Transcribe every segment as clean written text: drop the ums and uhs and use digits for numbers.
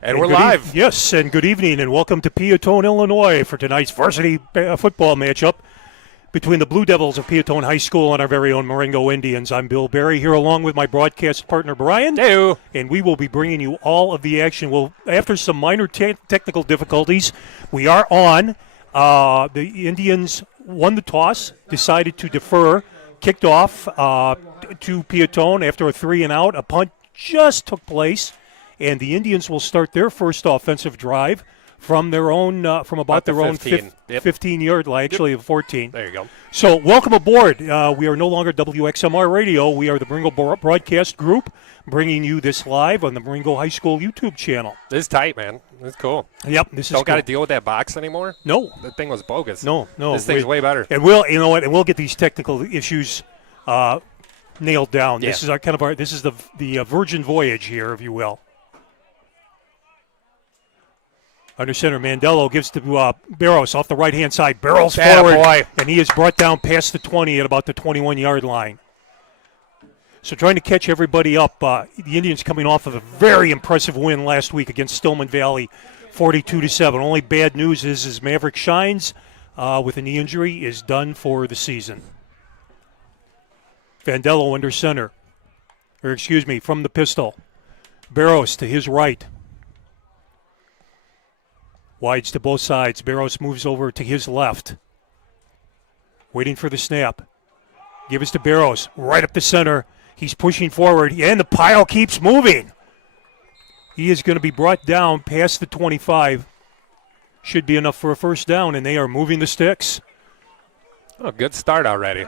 And we're live. Yes, and good evening, and welcome to Peotone, Illinois, for tonight's varsity football matchup between the Blue Devils of Peotone High School and our very own Marengo Indians. I'm Bill Barry, here along with my broadcast partner, Brian. Hey. And we will be bringing you all of the action. Well, after some minor technical difficulties, we are on. The Indians won the toss, decided to defer, kicked off to Peotone after a 3-and-out. A punt just took place. And the Indians will start their first offensive drive from their own, from about their 15. own 15 15-yard line, actually 14. There you go. So welcome aboard. We are no longer WXMR Radio. We are the Marengo Broadcast Group, bringing you this live on the Marengo High School YouTube channel. This is tight, man. It's cool. Yep, this is Don't got to cool. deal with that box anymore? No. That thing was bogus. No. This thing's way better. And we'll, you know what? And we'll get these technical issues nailed down. Yeah. This is this is the Virgin Voyage here, if you will. Under center, Mandello gives to Barros off the right-hand side. Barrels forward, boy. And he is brought down past the 20 at about the 21-yard line. So trying to catch everybody up. The Indians coming off of a very impressive win last week against Stillman Valley, 42-7. Only bad news is Maverick Shines, with a knee injury, is done for the season. Vandello under center. From the pistol. Barros to his right. Wides to both sides. Barros moves over to his left. Waiting for the snap. Give us to Barros. Right up the center. He's pushing forward. And the pile keeps moving. He is going to be brought down past the 25. Should be enough for a first down, and they are moving the sticks. Oh, good start already.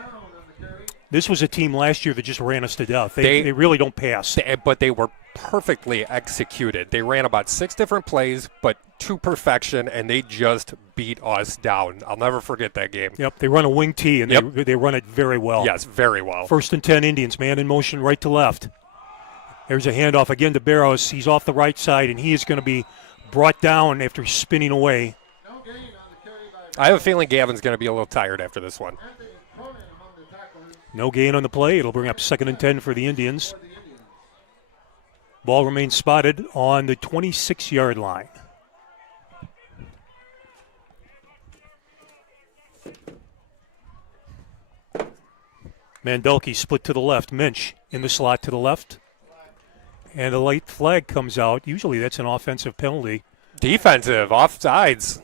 This was a team last year that just ran us to death. They really don't pass. But they were perfectly executed. They ran about 6 different plays, but to perfection, and they just beat us down. I'll never forget that game. Yep, they run a wing tee, and they run it very well. Yes, very well. 1st and 10 Indians, man in motion right to left. There's a handoff again to Barros. He's off the right side, and he is going to be brought down after spinning away. I have a feeling Gavin's going to be a little tired after this one. No gain on the play. It'll bring up 2nd and 10 for the Indians. Ball remains spotted on the 26-yard line. Mandelke split to the left. Minch in the slot to the left. And a late flag comes out. Usually that's an offensive penalty. Defensive, offsides.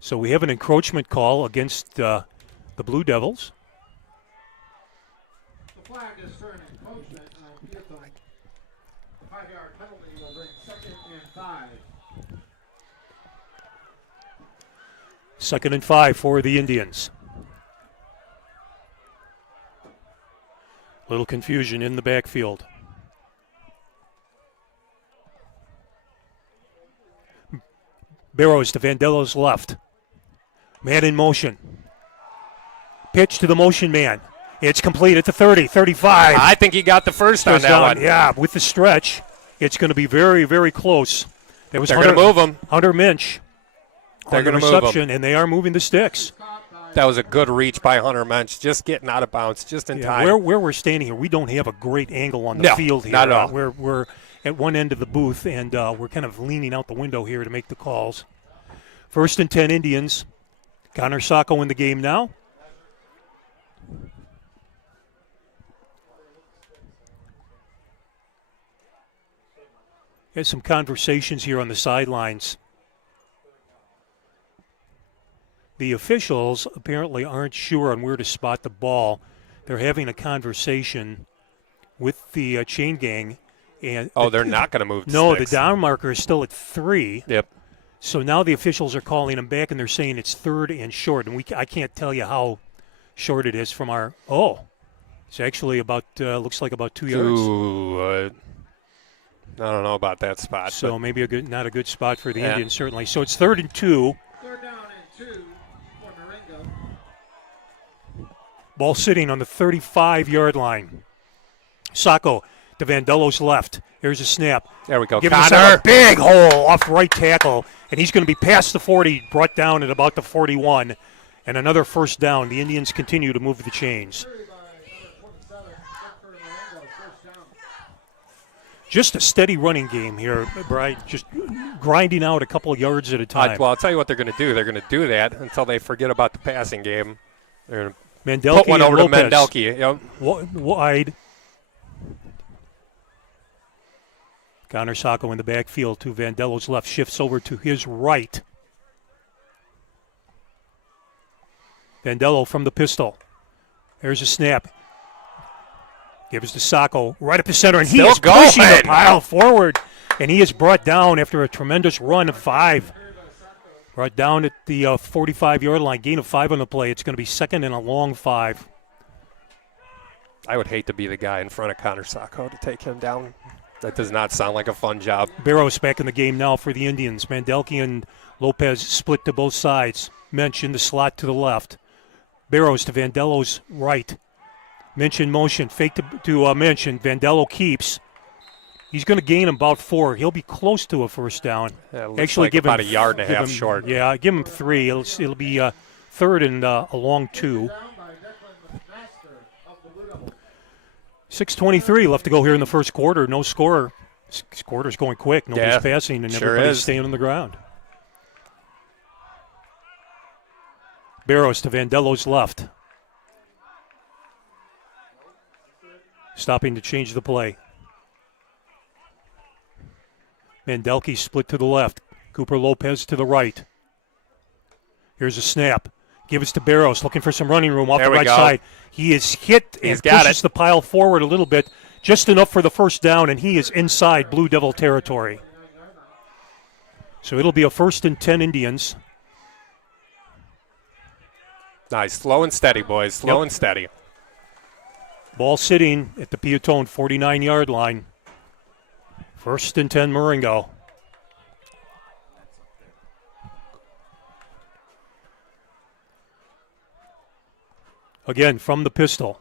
So we have an encroachment call against the Blue Devils. The flag is for an encroachment on Peotone. 5-yard penalty will bring 2nd and 5. 2nd and 5 for the Indians. Little confusion in the backfield. Barrows to Vandello's left. Man in motion. Pitch to the motion man. It's complete at the 30, 35. I think he got the first on that one. Yeah, with the stretch, it's going to be very, very close. They're going to move him. Hunter Minch. They're going to move him. And they are moving the sticks. That was a good reach by Hunter Minch, just getting out of bounds, just in time. Where we're standing here, we don't have a great angle on the field here. Not at all. We're at one end of the booth, and we're kind of leaning out the window here to make the calls. 1st and 10 Indians. Connor Sacco in the game now. There's some conversations here on the sidelines. The officials apparently aren't sure on where to spot the ball. They're having a conversation with the chain gang. And they're not going to move the sticks. The down marker is still at 3. Yep. So now the officials are calling them back, and they're saying it's 3rd and short. And I can't tell you how short it is from our – it's actually about looks like about 2 yards. I don't know about that spot. So maybe not a good spot for the Indians, certainly. So it's 3rd and 2. 3rd down and 2 for Marengo. Ball sitting on the 35-yard line. Sacco to Vandello's left. Here's a snap. There we go. Giving Connor a big hole off right tackle, and he's going to be past the 40, brought down at about the 41, and another first down. The Indians continue to move the chains. Just a steady running game here, Brian. Just grinding out a couple of yards at a time. Well, I'll tell you what they're going to do. They're going to do that until they forget about the passing game. They're going to Mandelke put one and over to Lopez. Mandelke. Yep. Wide. Connor Sacco in the backfield to Vandello's left. Shifts over to his right. Vandello from the pistol. There's a snap. Gives to Sacco right up the center, and he Still is pushing the going. pile forward, and he is brought down after a tremendous run of 5. Brought down at the 45-yard line, gain of 5 on the play. It's going to be second and a long 5. I would hate to be the guy in front of Connor Sacco to take him down. That does not sound like a fun job. Barrows back in the game now for the Indians. Mandelke and Lopez split to both sides. Mensch in the slot to the left. Barrows to Vandello's right. Mensch in motion, fake to Mensch, and Vandello keeps. He's going to gain about 4. He'll be close to a first down. Yeah, looks Actually, like give about him a yard and a half him, short. Yeah, give him 3. It'll be third and a long 2. 6:23 left to go here in the first quarter. No score. This quarter's going quick. Nobody's passing, and sure everybody's is. staying on the ground. Barrows to Vandello's left. Stopping to change the play. Mandelke split to the left. Cooper Lopez to the right. Here's a snap. Give it to Barrows, looking for some running room off There the we right go. side. He is hit and pushes the pile forward a little bit, just enough for the first down, and he is inside Blue Devil territory. So it'll be a 1st and 10 Indians. Nice. Slow and steady, boys. Slow and steady. Ball sitting at the Peotone 49-yard line. 1st and 10 Marengo. Again, from the pistol.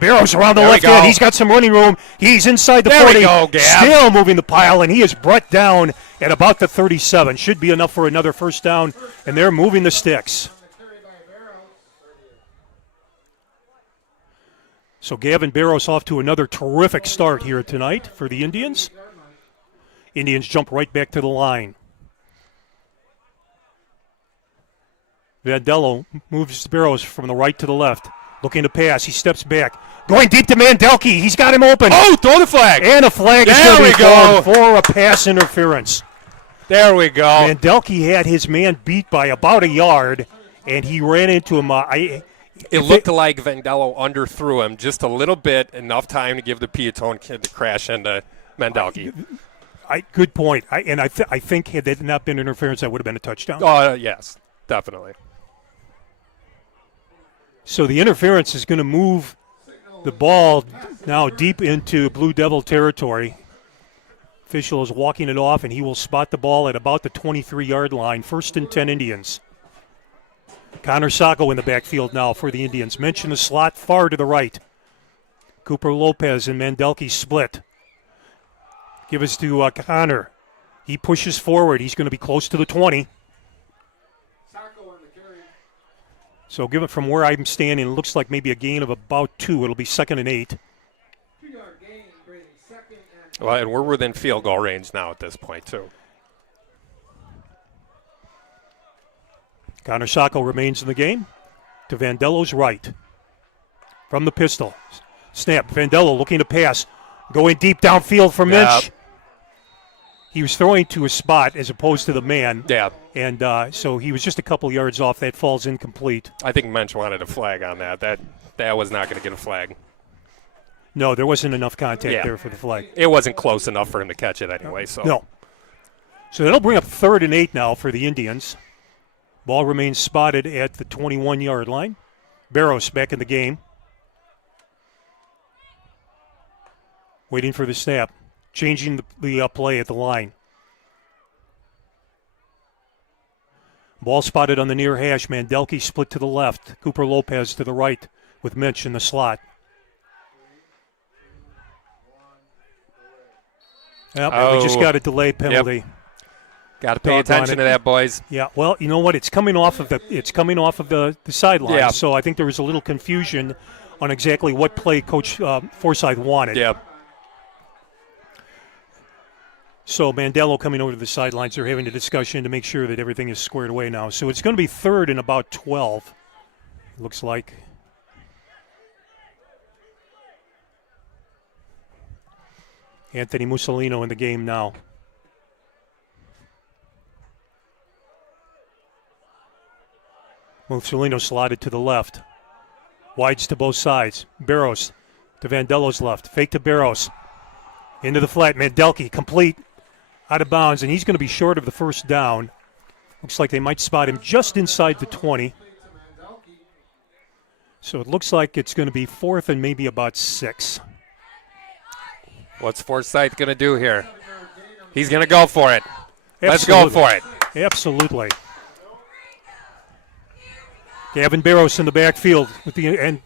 Barrows around the There we left go. end. He's got some running room. He's inside the There 40. we go, Gab. Still moving the pile, and he is brought down at about the 37. Should be enough for another first down, and they're moving the sticks. So Gavin Barrows off to another terrific start here tonight for the Indians. Indians jump right back to the line. Vandello moves Barrows from the right to the left. Looking to pass. He steps back. Going deep to Mandelke. He's got him open. Oh, throw the flag. And a flag is There going to be we go. thrown for a pass interference. There we go. Mandelke had his man beat by about a yard, and he ran into him. It looked like Vandello underthrew him just a little bit, enough time to give the Peotone kid to crash into Mandelke. Good point. I think had that not been interference, that would have been a touchdown. Oh, yes, definitely. So the interference is going to move the ball now deep into Blue Devil territory. Official is walking it off, and he will spot the ball at about the 23-yard line. 1st and 10 Indians. Connor Sacco in the backfield now for the Indians. Mensch in the slot far to the right. Cooper Lopez and Mandelke split. Give us to Connor. He pushes forward. He's going to be close to the 20. So given from where I'm standing, it looks like maybe a gain of about 2. It'll be 2nd and 8. Well, and we're within field goal range now at this point, too. Connor Sacco remains in the game to Vandello's right. From the pistol. Snap. Vandello looking to pass. Going deep downfield for Mensch. Yep. He was throwing to a spot as opposed to the man. Yeah. And so he was just a couple yards off. That falls incomplete. I think Mensch wanted a flag on that. That was not going to get a flag. No, there wasn't enough contact there for the flag. It wasn't close enough for him to catch it anyway. So No. So that'll bring up 3rd and 8 now for the Indians. Ball remains spotted at the 21-yard line. Barrows back in the game. Waiting for the snap. Changing the play at the line. Ball spotted on the near hash. Mandelke split to the left. Cooper Lopez to the right with Mensch in the slot. Yep, we just got a delay penalty. Yep. Got to pay attention to that, boys. Yeah, well, you know what? It's coming off of the sideline. Yeah. So I think there was a little confusion on exactly what play Coach Forsyth wanted. Yeah. So Mandello coming over to the sidelines. They're having a discussion to make sure that everything is squared away now. So it's going to be 3rd and about 12, looks like. Anthony Mussolino in the game now. Mussolino slotted to the left. Wides to both sides. Barros to Vandello's left. Fake to Barros. Into the flat. Mandelke complete. Out of bounds, and he's going to be short of the first down. Looks like they might spot him just inside the 20. So it looks like it's going to be 4th and maybe about 6. What's Forsyth going to do here? He's going to go for it. Let's Absolutely. go for it. Absolutely. Gavin Barros in the backfield with the and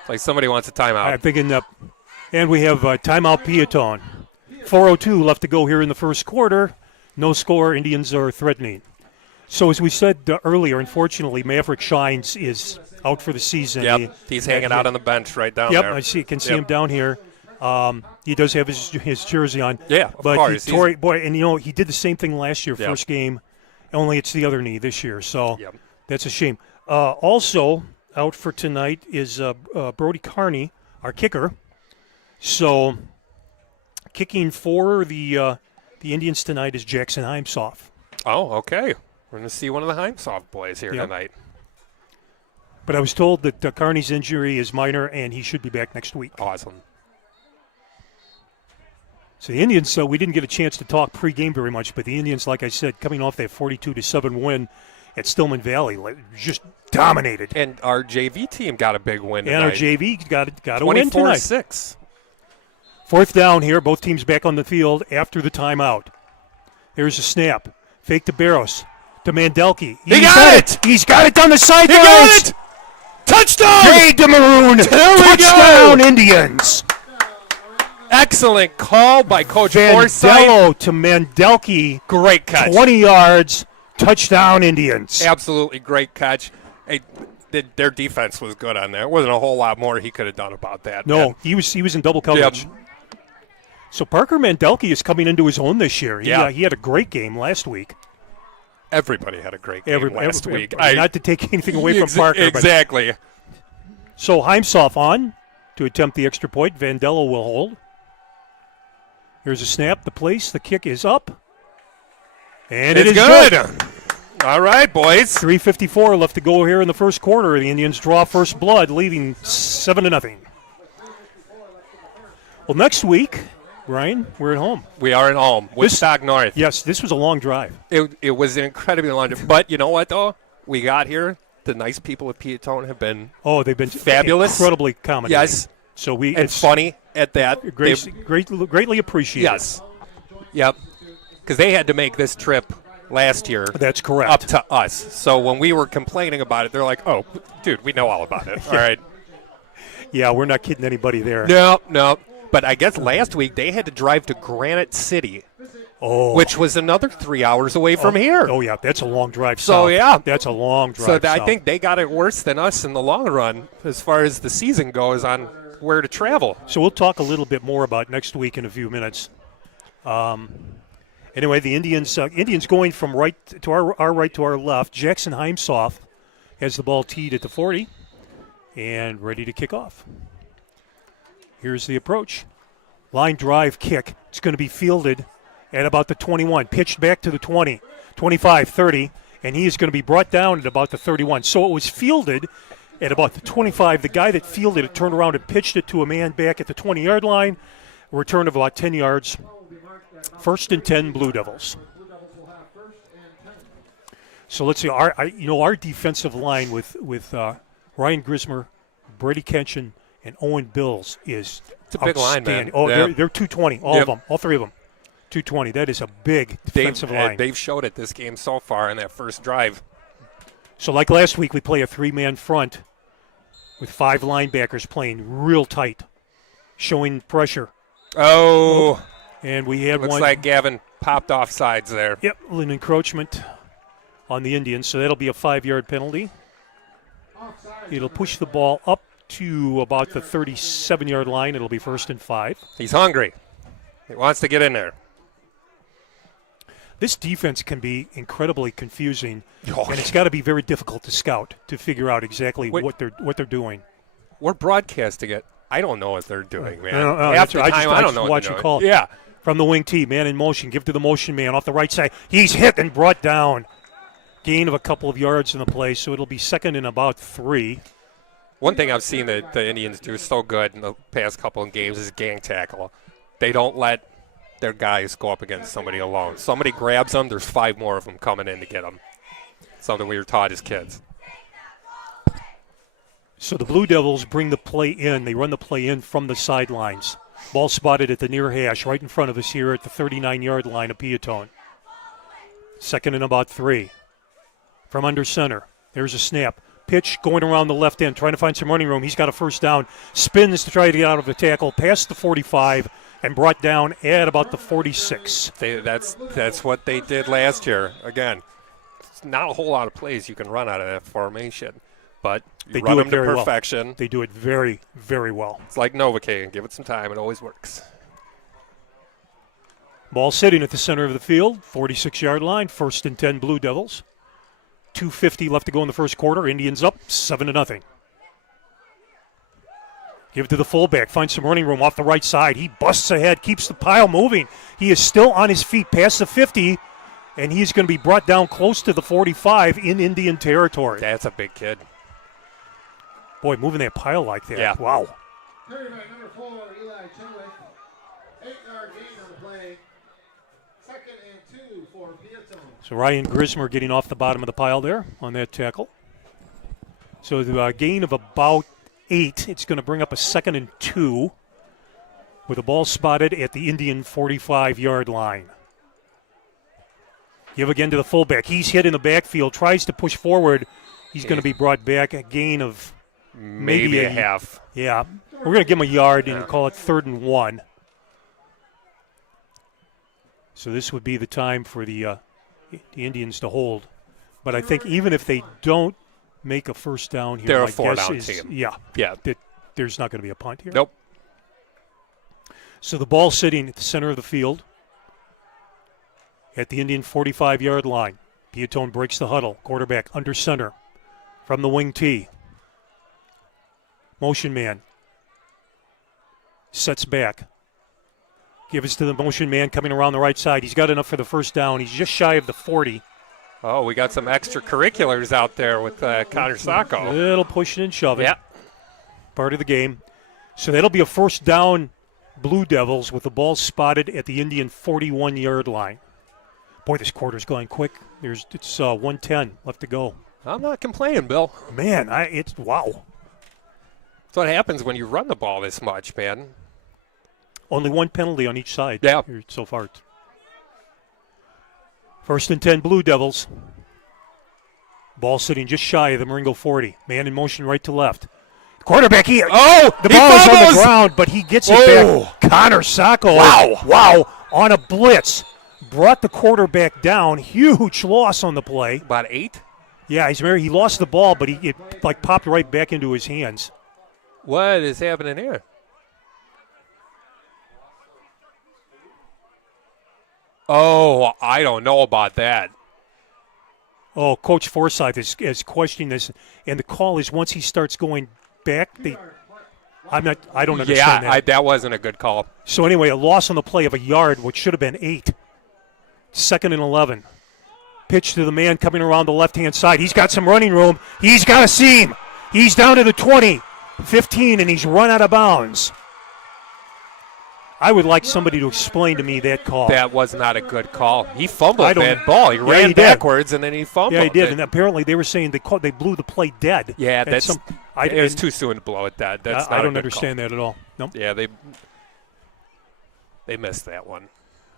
It's like somebody wants a timeout. I'm thinking and we have timeout Peotone. 4:02 left to go here in the first quarter. No score. Indians are threatening. So as we said earlier, unfortunately, Maverick Shines is out for the season. Yep, he's hanging out on the bench right down Yep, there. I can see him down here. He does have his jersey on. Yeah, of but course. He did the same thing last year, Yep. first game. Only it's the other knee this year, so Yep. that's a shame. Also out for tonight is Brody Carney, our kicker. So kicking for the Indians tonight is Jackson Heimsoff. Oh, okay. We're going to see one of the Heimsoft boys here Yep. tonight. But I was told that Carney's injury is minor and he should be back next week. Awesome. So the Indians, we didn't get a chance to talk pregame very much, but the Indians, like I said, coming off that 42-7 win at Stillman Valley, just dominated. And our JV team got a big win And our tonight. JV got a win tonight. 24-6. 4th down here, both teams back on the field after the timeout. There's a snap. Fake to Barros. To Mandelke. He got it! He's got it down the He sidelines! got it! Touchdown! Jay DeMaroon! There we Touchdown, go! Indians! Excellent call by Coach Forsyth. Vandello to Mandelke. Great catch. 20 yards. Touchdown, Indians. Absolutely great catch. Hey, their defense was good on there. There wasn't a whole lot more he could have done about that. No, And he was in double coverage. Yep. So Parker Mandelke is coming into his own this year. Yeah. He had a great game last week. Everybody had a great game last week. Not to take anything away from Parker. Exactly. But, so Heimsoff on to attempt the extra point. Vandello will hold. Here's a snap. The place. The kick is up. And it is good. All right, boys. 3:54 left to go here in the first quarter. The Indians draw first blood, leading 7-0. Well, next week, Brian, we're at home. We are at home. Woodstock North. Yes, this was a long drive. It was an incredibly long drive. But you know what, though? We got here. The nice people at Peotone have been they've been fabulous. incredibly accommodating. Yes. So and funny at that. Greatly appreciated. Yes. Yep. Because they had to make this trip last year. That's correct. Up to us. So when we were complaining about it, they're like, "Oh, dude, we know all about it." All right. Yeah, we're not kidding anybody there. No. But I guess last week they had to drive to Granite City, which was another 3 hours away from here. Oh, yeah, that's a long drive So, south. yeah. That's a long drive So south. I think they got it worse than us in the long run as far as the season goes on where to travel. So we'll talk a little bit more about next week in a few minutes. Anyway, the Indians going from right to our right to our left. Jackson Heimsoff has the ball teed at the 40 and ready to kick off. Here's the approach. Line drive kick. It's going to be fielded at about the 21. Pitched back to the 20, 25, 30, and he is going to be brought down at about the 31. So it was fielded at about the 25. The guy that fielded it turned around and pitched it to a man back at the 20-yard line. A return of about 10 yards. 1st and 10, Blue Devils. So let's see. Our defensive line with Ryan Grismer, Brady Kenshin, and Owen Bills is It's a big line, man. Oh, Yeah. they're 220, all of them, all three of them. 220. That is a big defensive line. They've showed it this game so far in that first drive. So like last week, we play a 3-man front with 5 linebackers playing real tight, showing pressure. Oh, And we had looks one. like Gavin popped off sides there. Yep, an encroachment on the Indians, so that'll be a 5-yard penalty. It'll push the ball up to about the 37-yard line. It'll be 1st and 5. He's hungry. He wants to get in there. This defense can be incredibly confusing, Oh, and it's got to be very difficult to scout to figure out exactly Wait. what they're doing. We're broadcasting it. I don't know what they're doing, man. No, Half that's the right. time, I I don't just know what watch they're you doing. call. Yeah. From the wing T, man in motion. Give to the motion man off the right side. He's hit and brought down. Gain of a couple of yards in the play, so it'll be 2nd and about 3. One thing I've seen that the Indians do so good in the past couple of games is gang tackle. They don't let their guys go up against somebody alone. Somebody grabs them, there's 5 more of them coming in to get them. Something we were taught as kids. So the Blue Devils bring the play in. They run the play in from the sidelines. Ball spotted at the near hash, right in front of us here at the 39-yard line of Peotone. 2nd and about 3. From under center. There's a snap. Pitch going around the left end, trying to find some running room. He's got a 1st down. Spins to try to get out of the tackle. Past the 45 and brought down at about the 46. That's what they did last year. Again, it's not a whole lot of plays you can run out of that formation, but you They run do it them to very well. perfection. They do it very, very well. It's like Novocaine. Give it some time. It always works. Ball sitting at the center of the field, 46-yard line, 1st and 10 Blue Devils. 2:50 left to go in the first quarter. Indians up 7-0. Give it to the fullback. Finds some running room off the right side. He busts ahead, keeps the pile moving. He is still on his feet past the 50, and he's going to be brought down close to the 45 in Indian territory. That's a big kid. Boy, moving that pile like that. Yeah. Wow. Carried by number 4, Eli Chenwick. 8-yard gain on the play. 2nd and 2 for Peotone. So Ryan Grismer getting off the bottom of the pile there on that tackle. So the gain of about 8. It's going to bring up a 2nd and 2 with the ball spotted at the Indian 45-yard line. Give again to the fullback. He's hit in the backfield, tries to push forward. He's going to be brought back. A gain of Maybe a half. Yeah. We're going to give him a yard and call it 3rd and 1. So this would be the time for the Indians to hold. But I think even if they don't make a 1st down here, They're a my 4-down guess is, team. Yeah. Yeah. There's not going to be a punt here. Nope. So the ball sitting at the center of the field at the Indian 45-yard line. Peotone breaks the huddle. Quarterback under center from the wing tee. Motion man. Sets back. Gives to the motion man coming around the right side. He's got enough for the 1st down. He's just shy of the 40. Oh, we got some extracurriculars out there with Connor Sacco. Little pushing and shoving. Yeah. Part of the game. So that'll be a 1st down Blue Devils with the ball spotted at the Indian 41-yard line. Boy, this quarter's going quick. It's 1:10 left to go. I'm not complaining, Bill. Man, it's wow. That's what happens when you run the ball this much, man. Only one penalty on each side Yeah. here so far. 1st and 10 Blue Devils. Ball sitting just shy of the Marengo 40. Man in motion right to left. Quarterback here. Oh, The he ball is on fumbles! the ground, but he gets it Whoa. back. Connor Sacco. Wow. Wow. On a blitz. Brought the quarterback down. Huge loss on the play. About 8? Yeah, he lost the ball, but it popped right back into his hands. What is happening here? Oh, I don't know about that. Oh, Coach Forsyth is questioning this, and the call is once he starts going back, I don't understand that. That wasn't a good call. So anyway, a loss on the play of a yard, which should have been 8. 2nd and 11. Pitch to the man coming around the left-hand side. He's got some running room. He's got a seam. He's down to the 20, 15, and he's run out of bounds. I would like somebody to explain to me that call. That was not a good call. He fumbled I don't- that ball. He ran he did. backwards, and then he fumbled. Yeah, he did, it. and apparently they were saying they blew the play dead. Yeah, And that's. It was too soon to blow it dead. That's not I a don't good understand that at all. Nope. Call. Yeah, they missed that one.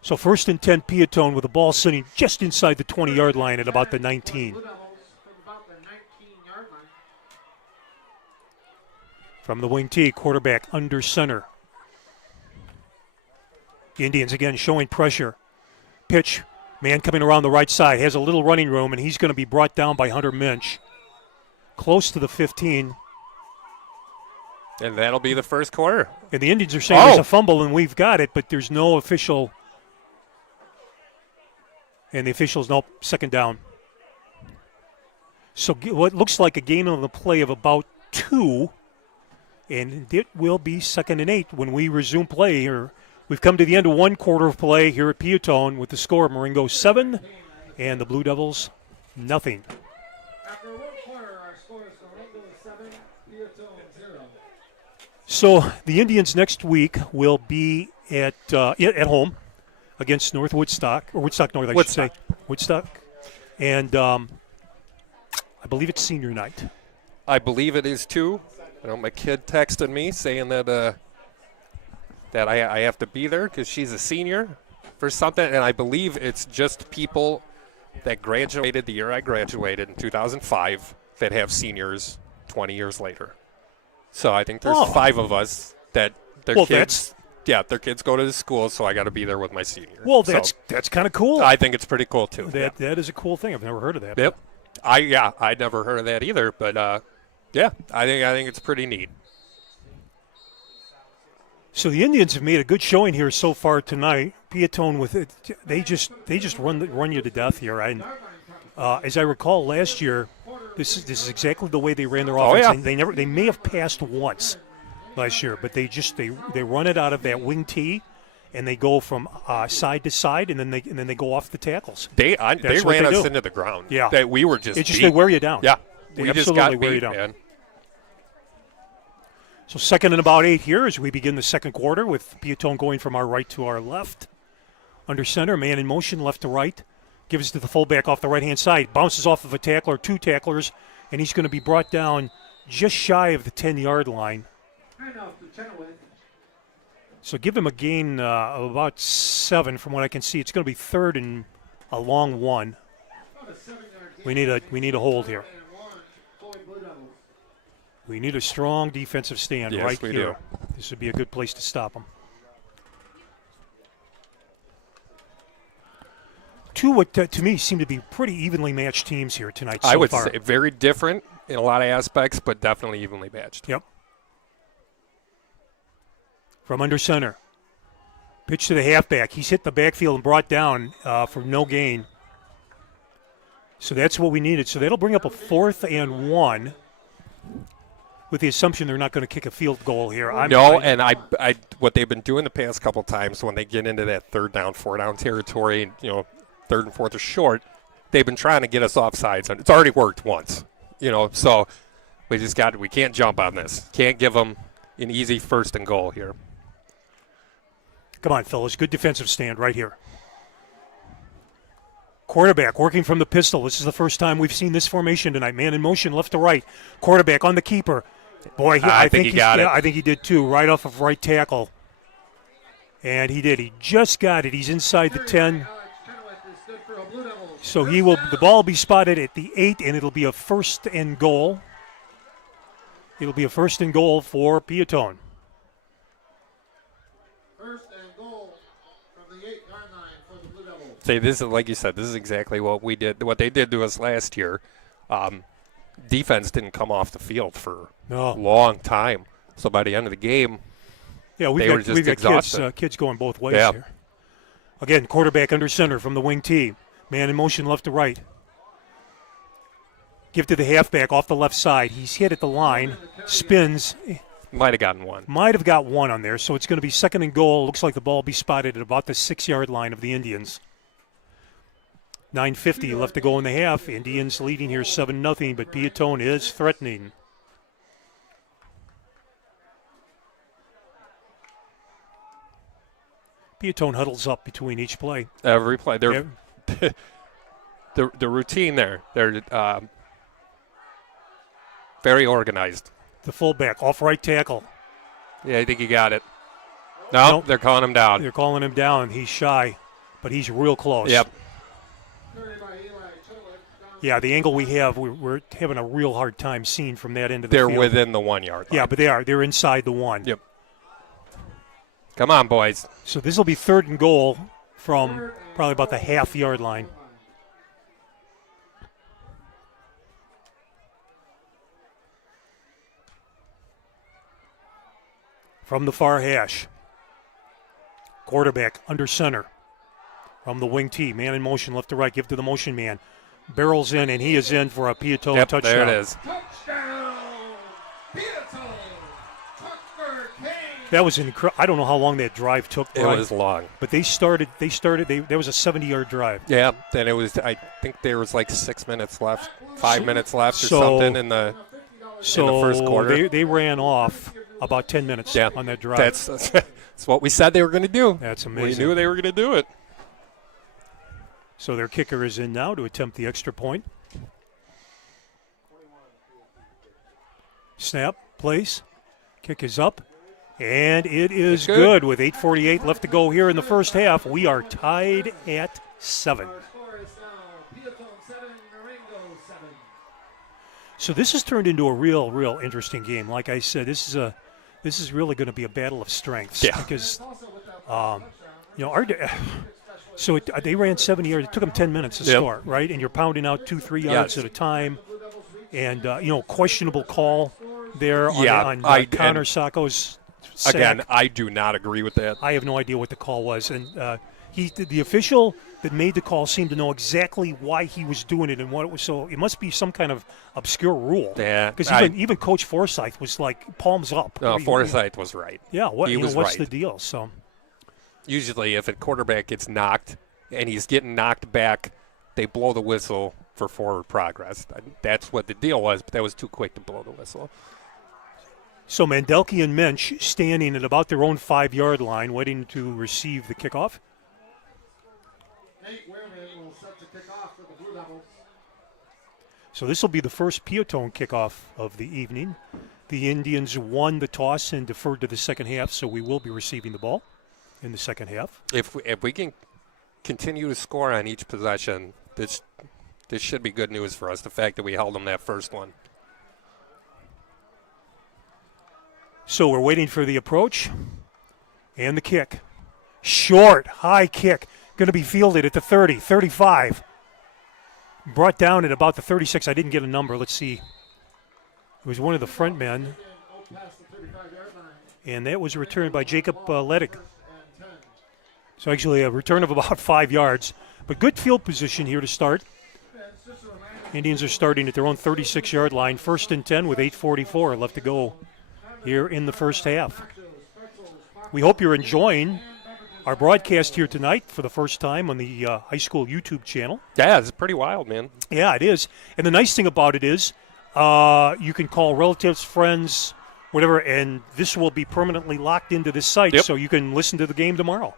So 1st and 10 Peotone with the ball sitting just inside the 20-yard line at about the 19. Blue Devils from about the 19-yard line. From the wing tee, quarterback under center. The Indians again showing pressure. Pitch, man coming around the right side, has a little running room, and he's going to be brought down by Hunter Minch. Close to the 15. And that'll be the first quarter. And the Indians are saying there's a fumble and we've got it, but there's no official. And the officials, nope, second down. So what looks like a gain on the play of about 2, and it will be 2nd and 8 when we resume play here. We've come to the end of one quarter of play here at Peotone with the score: Marengo 7 and the Blue Devils nothing. After one quarter, our score is Marengo 7, Peotone 0. So the Indians next week will be at home against North Woodstock, or Woodstock North, I should say. Woodstock. And I believe it's senior night. I believe it is too. I know my kid texted me saying that that I have to be there because she's a senior for something, and I believe it's just people that graduated the year I graduated in 2005 that have seniors 20 years later. So I think there's 5 of us that their kids. Yeah, their kids go to the school, so I got to be there with my senior. Well, that's kind of cool. I think it's pretty cool too. That is a cool thing. I've never heard of that. Yep. I'd never heard of that either, but yeah, I think it's pretty neat. So the Indians have made a good showing here so far tonight. Peotone with it, they just run you to death here. And as I recall last year, this is exactly the way they ran their offense. Oh, yeah. They may have passed once last year, but they run it out of that wing tee, and they go from side to side, and then they go off the tackles. They ran us into the ground. Yeah, that we were just they wear you down. Yeah, they we absolutely just got wear beat, you down. man. So 2nd and about 8 here as we begin the second quarter with Peotone going from our right to our left. Under center, man in motion, left to right. Gives to the fullback off the right-hand side. Bounces off of a tackler, 2 tacklers, and he's going to be brought down just shy of the 10-yard line. So give him a gain of about 7 from what I can see. It's going to be 3rd and a long 1. We need a hold here. We need a strong defensive stand right here. Do. This would be a good place to stop them. 2 what to me seem to be pretty evenly matched teams here tonight so far. I would say very different in a lot of aspects, but definitely evenly matched. Yep. From under center. Pitch to the halfback. He's hit the backfield and brought down for no gain. So that's what we needed. So that'll bring up a 4th and 1 with the assumption they're not going to kick a field goal here. And I what they've been doing the past couple times when they get into that 3rd down, 4th down territory, 3rd and 4th are short, they've been trying to get us offsides. It's already worked once, so we can't jump on this. Can't give them an easy 1st and goal here. Come on, fellas. Good defensive stand right here. Quarterback working from the pistol. This is the first time we've seen this formation tonight. Man in motion, left to right. Quarterback on the keeper. Boy, I think he got it. I think he did too, right off of right tackle. And he did. He just got it. He's inside the 10. So the ball will be spotted at the 8, and it'll be a 1st and goal. It'll be a 1st and goal for Peotone. 1st and goal from the 8-yard line for the Blue Devils. Say this is like you said. This is exactly what we did. What they did to us last year. Defense didn't come off the field for a long time. So by the end of the game, we've got kids going both ways here. Again, quarterback under center from the wing tee. Man in motion left to right. Give to the halfback off the left side. He's hit at the line, spins. Might have gotten one. Might have got one on there. So it's going to be 2nd and goal. Looks like the ball will be spotted at about the 6-yard line of the Indians. 9:50 left to go in the half. Indians leading here 7-0, but Peotone is threatening. Peotone huddles up between each play. Every play. They're the routine there. They're very organized. The fullback off right tackle. Yeah, I think he got it. No, they're calling him down. They're calling him down. He's shy, but he's real close. Yep. Yeah, the angle we have, we're having a real hard time seeing from that end of the field. They're within the 1-yard line. Yeah, but they are. They're inside the 1. Yep. Come on, boys. So this will be 3rd and goal from probably about the half-yard line. from the far hash. Quarterback under center from the wing tee. Man in motion, left to right. Give to the motion man. Barrels in, and he is in for a Peotone touchdown. There it is. Touchdown! Peotone! Tucker Kane! That was incredible. I don't know how long that drive took. It was long. But there was a 70-yard drive. Yeah, then it was, I think there was like 6 minutes left, 5 minutes left or something in the first quarter. They ran off about 10 minutes on that drive. That's what we said they were going to do. That's amazing. We knew they were going to do it. So their kicker is in now to attempt the extra point. Snap, place, kick is up, and it is good with 8:48 left to go here in the first half. We are tied at 7. Our score is now Peotone 7, Marengo 7. So this has turned into a real interesting game. Like I said, this is really going to be a battle of strengths. Yeah. Because, they ran 70 yards. It took them 10 minutes to start, right? And you're pounding out 2-3 yards at a time. And, questionable call there on Connor Sacco's sack. Again, I do not agree with that. I have no idea what the call was. And the official that made the call seemed to know exactly why he was doing it and what it was. So it must be some kind of obscure rule. Yeah. Because even Coach Forsyth was like palms up. No, Forsyth was right. Yeah, what's right. the deal? So usually if a quarterback gets knocked and he's getting knocked back, they blow the whistle for forward progress. That's what the deal was, but that was too quick to blow the whistle. So Mandelke and Mensch standing at about their own 5-yard line, waiting to receive the kickoff. Nate Wehrman will set to kick off for the Blue Devils. So this will be the first Peotone kickoff of the evening. The Indians won the toss and deferred to the second half, so we will be receiving the ball in the second half. If we can continue to score on each possession, this should be good news for us, the fact that we held them that first one. So we're waiting for the approach and the kick. Short, high kick. Going to be fielded at the 30, 35. Brought down at about the 36. I didn't get a number. Let's see. It was one of the front men. And that was returned by Jacob Ledig. So actually a return of about 5 yards. But good field position here to start. Indians are starting at their own 36-yard line. 1st and 10 with 8:44 left to go here in the first half. We hope you're enjoying our broadcast here tonight for the first time on the high school YouTube channel. Yeah, it's pretty wild, man. Yeah, it is. And the nice thing about it is you can call relatives, friends, whatever, and this will be permanently locked into this site so you can listen to the game tomorrow.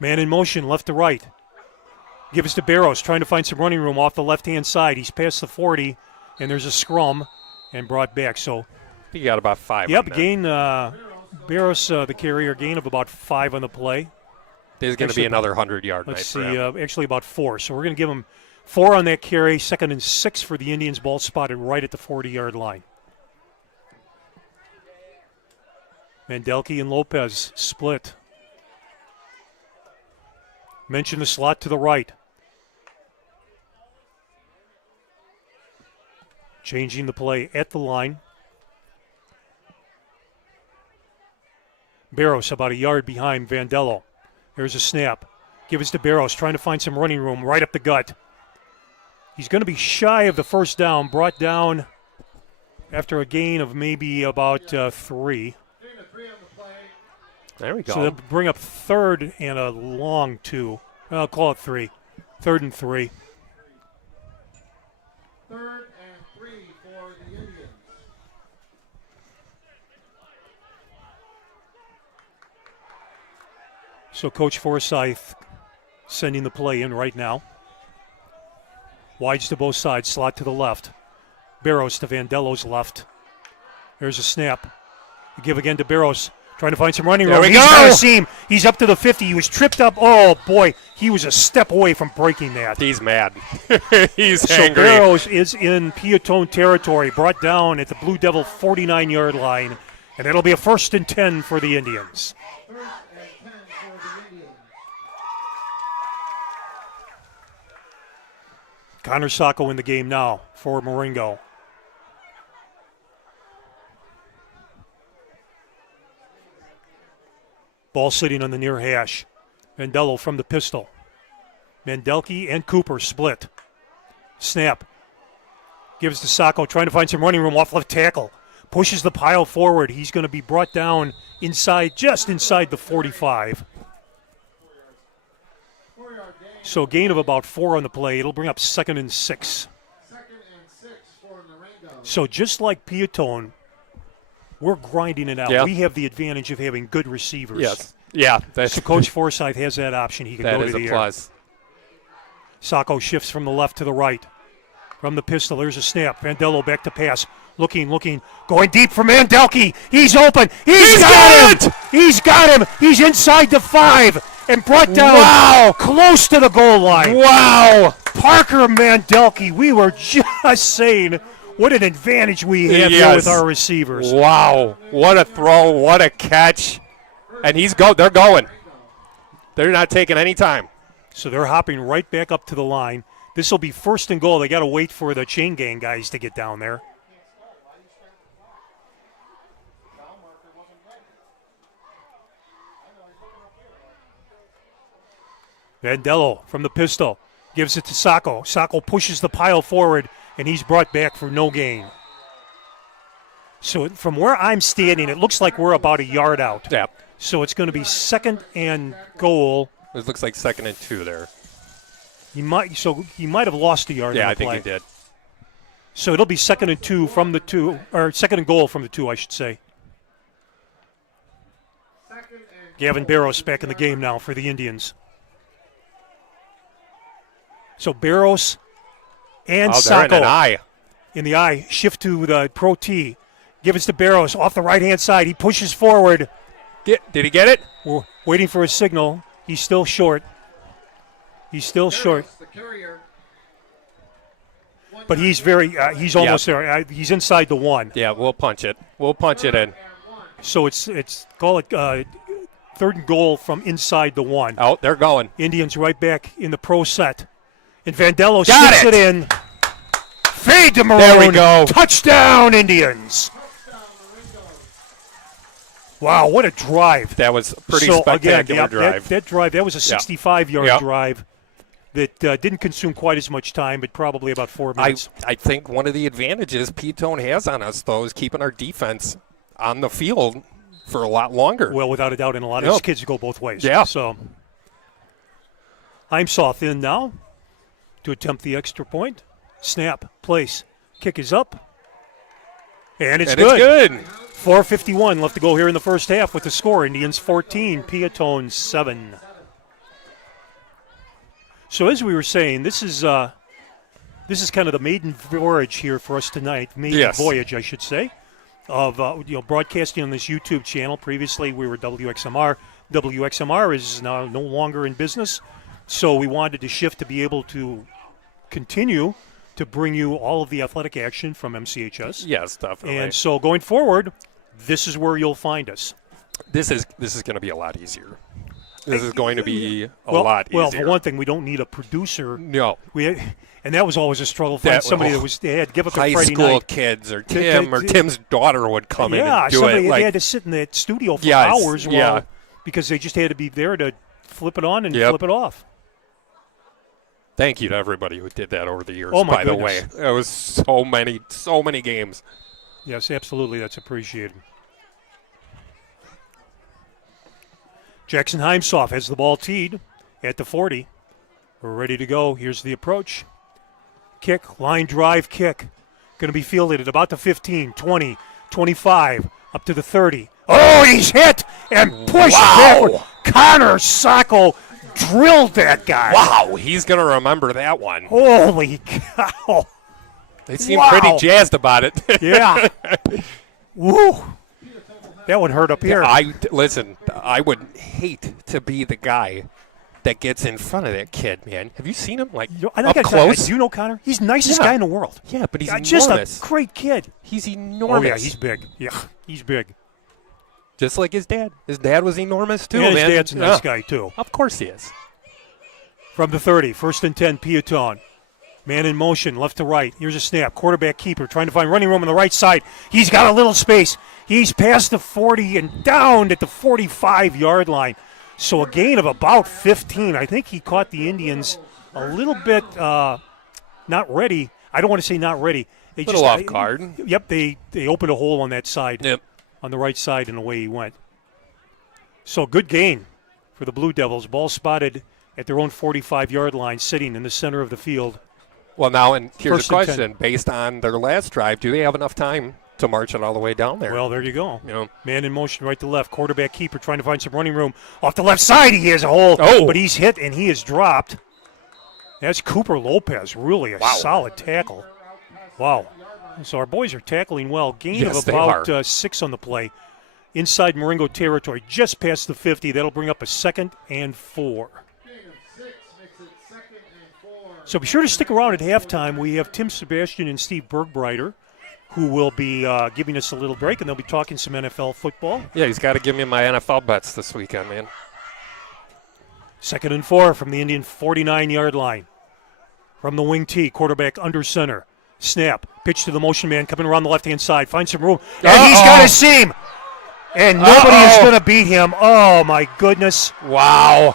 Man in motion, left to right. Give us to Barrows, trying to find some running room off the left-hand side. He's past the 40, and there's a scrum and brought back. So he got about 5. Yep, gain, Barrows, the carrier, gain of about 5 on the play. There's going to be another 100-yard night. Let's see, actually about 4. So we're going to give him 4 on that carry, 2nd and 6 for the Indians, ball spotted right at the 40-yard line. Mandelke and Lopez split. Mention the slot to the right. Changing the play at the line. Barrows about a yard behind Vandello. There's a snap. Give us to Barrows, trying to find some running room right up the gut. He's going to be shy of the first down, brought down after a gain of maybe about 3. There we go. So they'll bring up 3rd and a long 2. I'll call it 3. 3rd and 3. 3rd and 3 for the Indians. So Coach Forsyth sending the play in right now. Wides to both sides, slot to the left. Barrows to Vandello's left. There's a snap. You give again to Barrows. Trying to find some running room. He's got a seam. He's up to the 50. He was tripped up. Oh, boy. He was a step away from breaking that. He's mad. He's so angry. Barrows is in Peotone territory, brought down at the Blue Devil 49-yard line, and it'll be a 1st and 10 for the Indians. 1st and 10 for the Indians. Connor Sacco in the game now for Marengo. Ball sitting on the near hash. Mandello from the pistol. Mandelke and Cooper split. Snap. Gives to Sacco, trying to find some running room off left tackle. Pushes the pile forward. He's going to be brought down inside, just inside the 45. So gain of about 4 on the play. It'll bring up 2nd and 6. So just like Peotone, we're grinding it out. Yeah. We have the advantage of having good receivers. Yes. Yeah. So Coach Forsyth has that option. He can that go is to the a air. plus. Sacco shifts from the left to the right. From the pistol, there's a snap. Vandello back to pass. Looking. Going deep for Mandelke. He's open. He's got him. He's got him. He's inside the 5 and brought down close to the goal line. Wow. Parker Mandelke. We were just saying what an advantage we have here with our receivers. Wow. What a throw. What a catch. And they're going. They're not taking any time. So they're hopping right back up to the line. This will be 1st and goal. They got to wait for the chain gang guys to get down there. Vandello from the pistol gives it to Sacco. Sacco pushes the pile forward, and he's brought back for no gain. So from where I'm standing, it looks like we're about a yard out. Yeah. So it's going to be 2nd and goal. It looks like 2nd and 2 there. He might have lost a yard. Yeah, on the I think play. he did. So it'll be 2nd and 2 from the 2, or 2nd and goal from the 2, I should say. Gavin Barros back in the game now for the Indians. So Barros and Sacco in the eye. Shift to the pro T. Give it to Barros off the right-hand side. He pushes forward. Did he get it? We're waiting for a signal. He's still short. But he's he's almost there. He's inside the 1. Yeah, we'll punch it. We'll punch it in. So it's call it 3rd and goal from inside the 1. Oh, they're going. Indians right back in the pro set. And Vandello slips it in. Fade to Maroon. There we go. Touchdown, Indians. Wow, what a drive. That was a pretty spectacular drive. That drive, that was a 65-yard drive that didn't consume quite as much time, but probably about 4 minutes. I think one of the advantages Peotone has on us, though, is keeping our defense on the field for a lot longer. Well, without a doubt, and a lot of these kids go both ways. Yeah. So Heimsoth in now to attempt the extra point. Snap, place, kick is up. And it's good. 4:51 left to go here in the first half with the score. Indians 14, Peotone 7. So as we were saying, this is kind of the maiden voyage here for us tonight. Voyage, I should say, of broadcasting on this YouTube channel. Previously, we were WXMR. WXMR is now no longer in business, so we wanted to shift to be able to continue to bring you all of the athletic action from MCHS. Yes, definitely. And so going forward, this is where you'll find us. This is going to be a lot easier. This is going to be a lot easier. Well, for one thing, we don't need a producer. No. And that was always a struggle. Find somebody that had give up high Friday school night. Kids or Tim or Tim's daughter would come in and do it. They had to sit in that studio for hours because they just had to be there to flip it on and flip it off. Thank you to everybody who did that over the years, by the way. It was so many games. Yes, absolutely. That's appreciated. Jackson Heimsoff has the ball teed at the 40. We're ready to go. Here's the approach. Kick, line drive kick. Going to be fielded at about the 15, 20, 25, up to the 30. Oh, he's hit and pushed forward. Connor Sacco drilled that guy. Wow, he's going to remember that one. Holy cow. They seem pretty jazzed about it. Yeah. Woo. That one hurt up here. Listen, I would hate to be the guy that gets in front of that kid, man. Have you seen him, up close? Do you know Connor? He's the nicest guy in the world. Yeah, but he's enormous. Just a great kid. He's enormous. Oh, yeah, he's big. Yeah, he's big. Just like his dad. His dad was enormous, too, man. His dad's a nice guy, too. Of course he is. From the 30, 1st and 10, Peotone. Man in motion, left to right. Here's a snap. Quarterback keeper trying to find running room on the right side. He's got a little space. He's past the 40 and down at the 45-yard line. So a gain of about 15. I think he caught the Indians a little bit not ready. I don't want to say not ready. They Little off guard. Yep, they opened a hole on that side. Yep. On the right side, and away he went. So good gain for the Blue Devils. Ball spotted at their own 45-yard line, sitting in the center of the field. Well, now, and here's First a and question. 10. Based on their last drive, do they have enough time to march it all the way down there? Well, there you go. You know. Man in motion right to left. Quarterback keeper trying to find some running room. Off the left side, he has a hole. Oh. But he's hit, and he is dropped. That's Cooper Lopez. Really a solid tackle. Wow. So our boys are tackling well. Gain Yes, of they about are. 6 on the play. Inside Marengo territory, just past the 50. That'll bring up a 2nd and 4. So be sure to stick around at halftime. We have Tim Sebastian and Steve Bergbrider, who will be giving us a little break, and they'll be talking some NFL football. Yeah, he's got to give me my NFL bets this weekend, man. 2nd and 4 from the Indian 49-yard line. From the wing tee, quarterback under center. Snap, pitch to the motion man coming around the left-hand side. Find some room, and he's got a seam. And nobody is going to beat him. Oh, my goodness. Wow.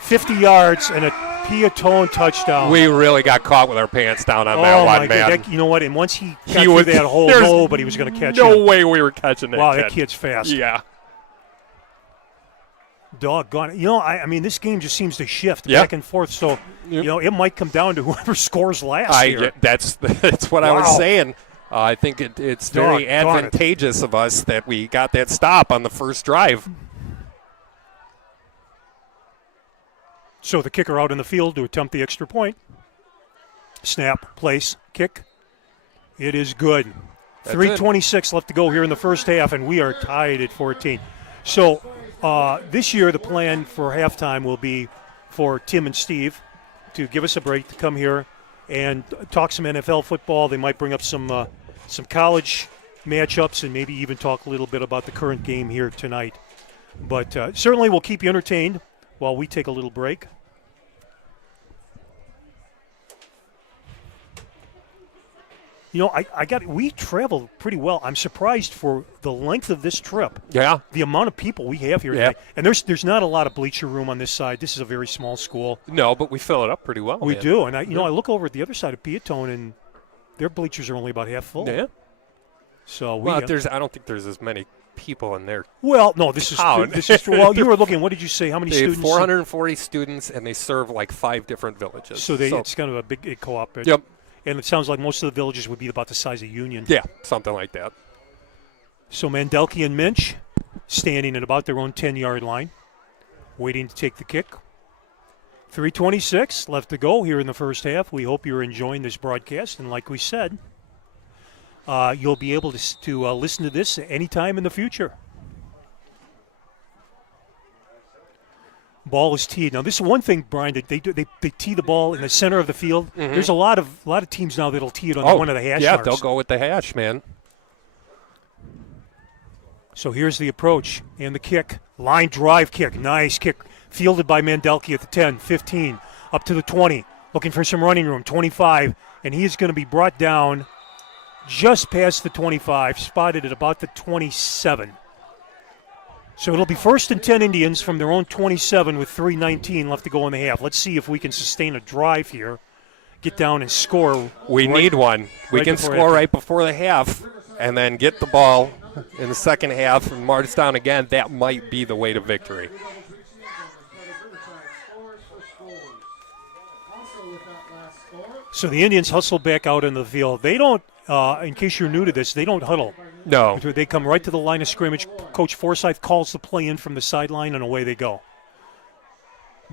50 yards and a Peotone touchdown. We really got caught with our pants down on that Oh, one, my man. God. You know what? And once he got through that hole, there's nobody was going to catch no him. way we were catching that Wow, kid. that kid's fast. Yeah. Doggone it. You know, I mean, this game just seems to shift Yeah. back and forth. So, you know, it might come down to whoever scores last here. Yeah, that's what I was Wow. saying. I think it's very Doggone it. advantageous of us that we got that stop on the first drive. So the kicker out in the field to attempt the extra point. Snap, place, kick. It is good. That's 3:26 left to go here in the first half, and we are tied at 14. So this year the plan for halftime will be for Tim and Steve to give us a break to come here and talk some NFL football. They might bring up some college matchups and maybe even talk a little bit about the current game here tonight. But certainly we'll keep you entertained while we take a little break. You know, we traveled pretty well. I'm surprised for the length of this trip. Yeah. The amount of people we have here Yeah. tonight. And there's not a lot of bleacher room on this side. This is a very small school. No, but we fill it up pretty well. We man. do. And I look over at the other side of Peotone, and their bleachers are only about half full. Yeah. So Well, I don't think there's as many people in there. Well, no, this is Town. true. Well, you were looking. What did you say? How many They have students? 440 students, and they serve like 5 different villages. So it's kind of a big co-op. Yep. And it sounds like most of the villages would be about the size of Union. Yeah, something like that. So Mandelke and Minch standing at about their own 10-yard line, waiting to take the kick. 3:26 left to go here in the first half. We hope you're enjoying this broadcast. And like we said, you'll be able to listen to this anytime in the future. Ball is teed. Now, this is one thing, Brian, that they do. They tee the ball in the center of the field. Mm-hmm. There's a lot of teams now that'll tee it on one of the hash yeah, marks. they'll go with the hash, man. So here's the approach and the kick. Line drive kick. Nice kick. Fielded by Mandelke at the 10, 15, up to the 20. Looking for some running room, 25. And he is going to be brought down just past the 25, spotted at about the 27. So it'll be 1st and 10 Indians from their own 27 with 3:19 left to go in the half. Let's see if we can sustain a drive here, get down and score. We need one. We right can before score half. right before the half and then get the ball in the second half and march down again. That might be the way to victory. So the Indians hustle back out in the field. They don't, in case you're new to this, they don't huddle. No. They come right to the line of scrimmage. Coach Forsyth calls the play in from the sideline, and away they go.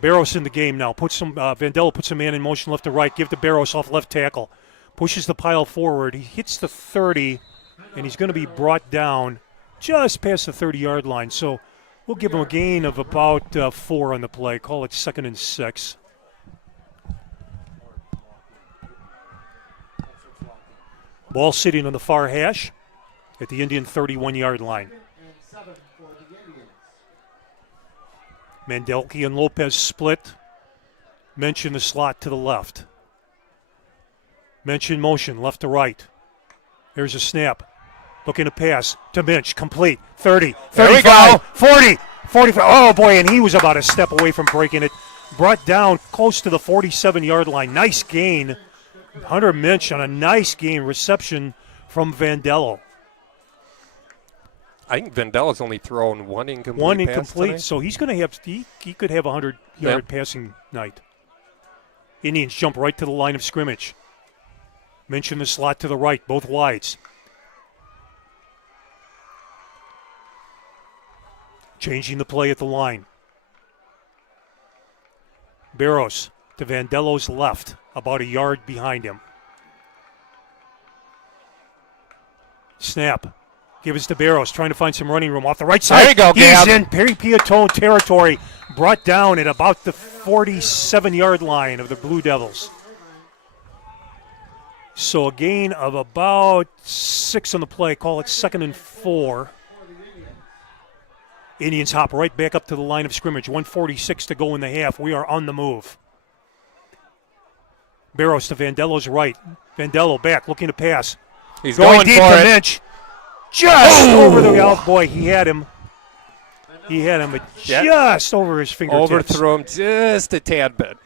Barros in the game now. Vandella puts a man in motion left to right. Give to Barros off left tackle. Pushes the pile forward. He hits the 30, and he's going to be brought down just past the 30-yard line. So we'll give him a gain of about 4 on the play. Call it 2nd and 6. Ball sitting on the far hash at the Indian 31-yard line. Mandelke and Lopez split. Mention the slot to the left. Minch in motion, left to right. There's a snap. Looking to pass to Minch, complete. 30, 35, 40, 45. Oh, boy, and he was about a step away from breaking it. Brought down close to the 47-yard line. Nice gain. Hunter Minch on a nice gain reception from Vandello. I think Vandella's only thrown one incomplete One pass incomplete, tonight. so he's going to have he could have a 100-yard passing night. Indians jump right to the line of scrimmage. Minch in the slot to the right, both wides. Changing the play at the line. Barros to Vandello's left, about a yard behind him. Snap. Give us to Barros, trying to find some running room off the right side. There you go, Gab. He's in Peotone territory, brought down at about the 47-yard line of the Blue Devils. So a gain of about 6 on the play. Call it 2nd and 4. Indians hop right back up to the line of scrimmage. 1:46 to go in the half. We are on the move. Barros to Vandello's right. Vandello back, looking to pass. He's going deep for to it. Minch. Just over the out. Boy, he had him. He had him, but just over his fingertips. Overthrew him just a tad bit.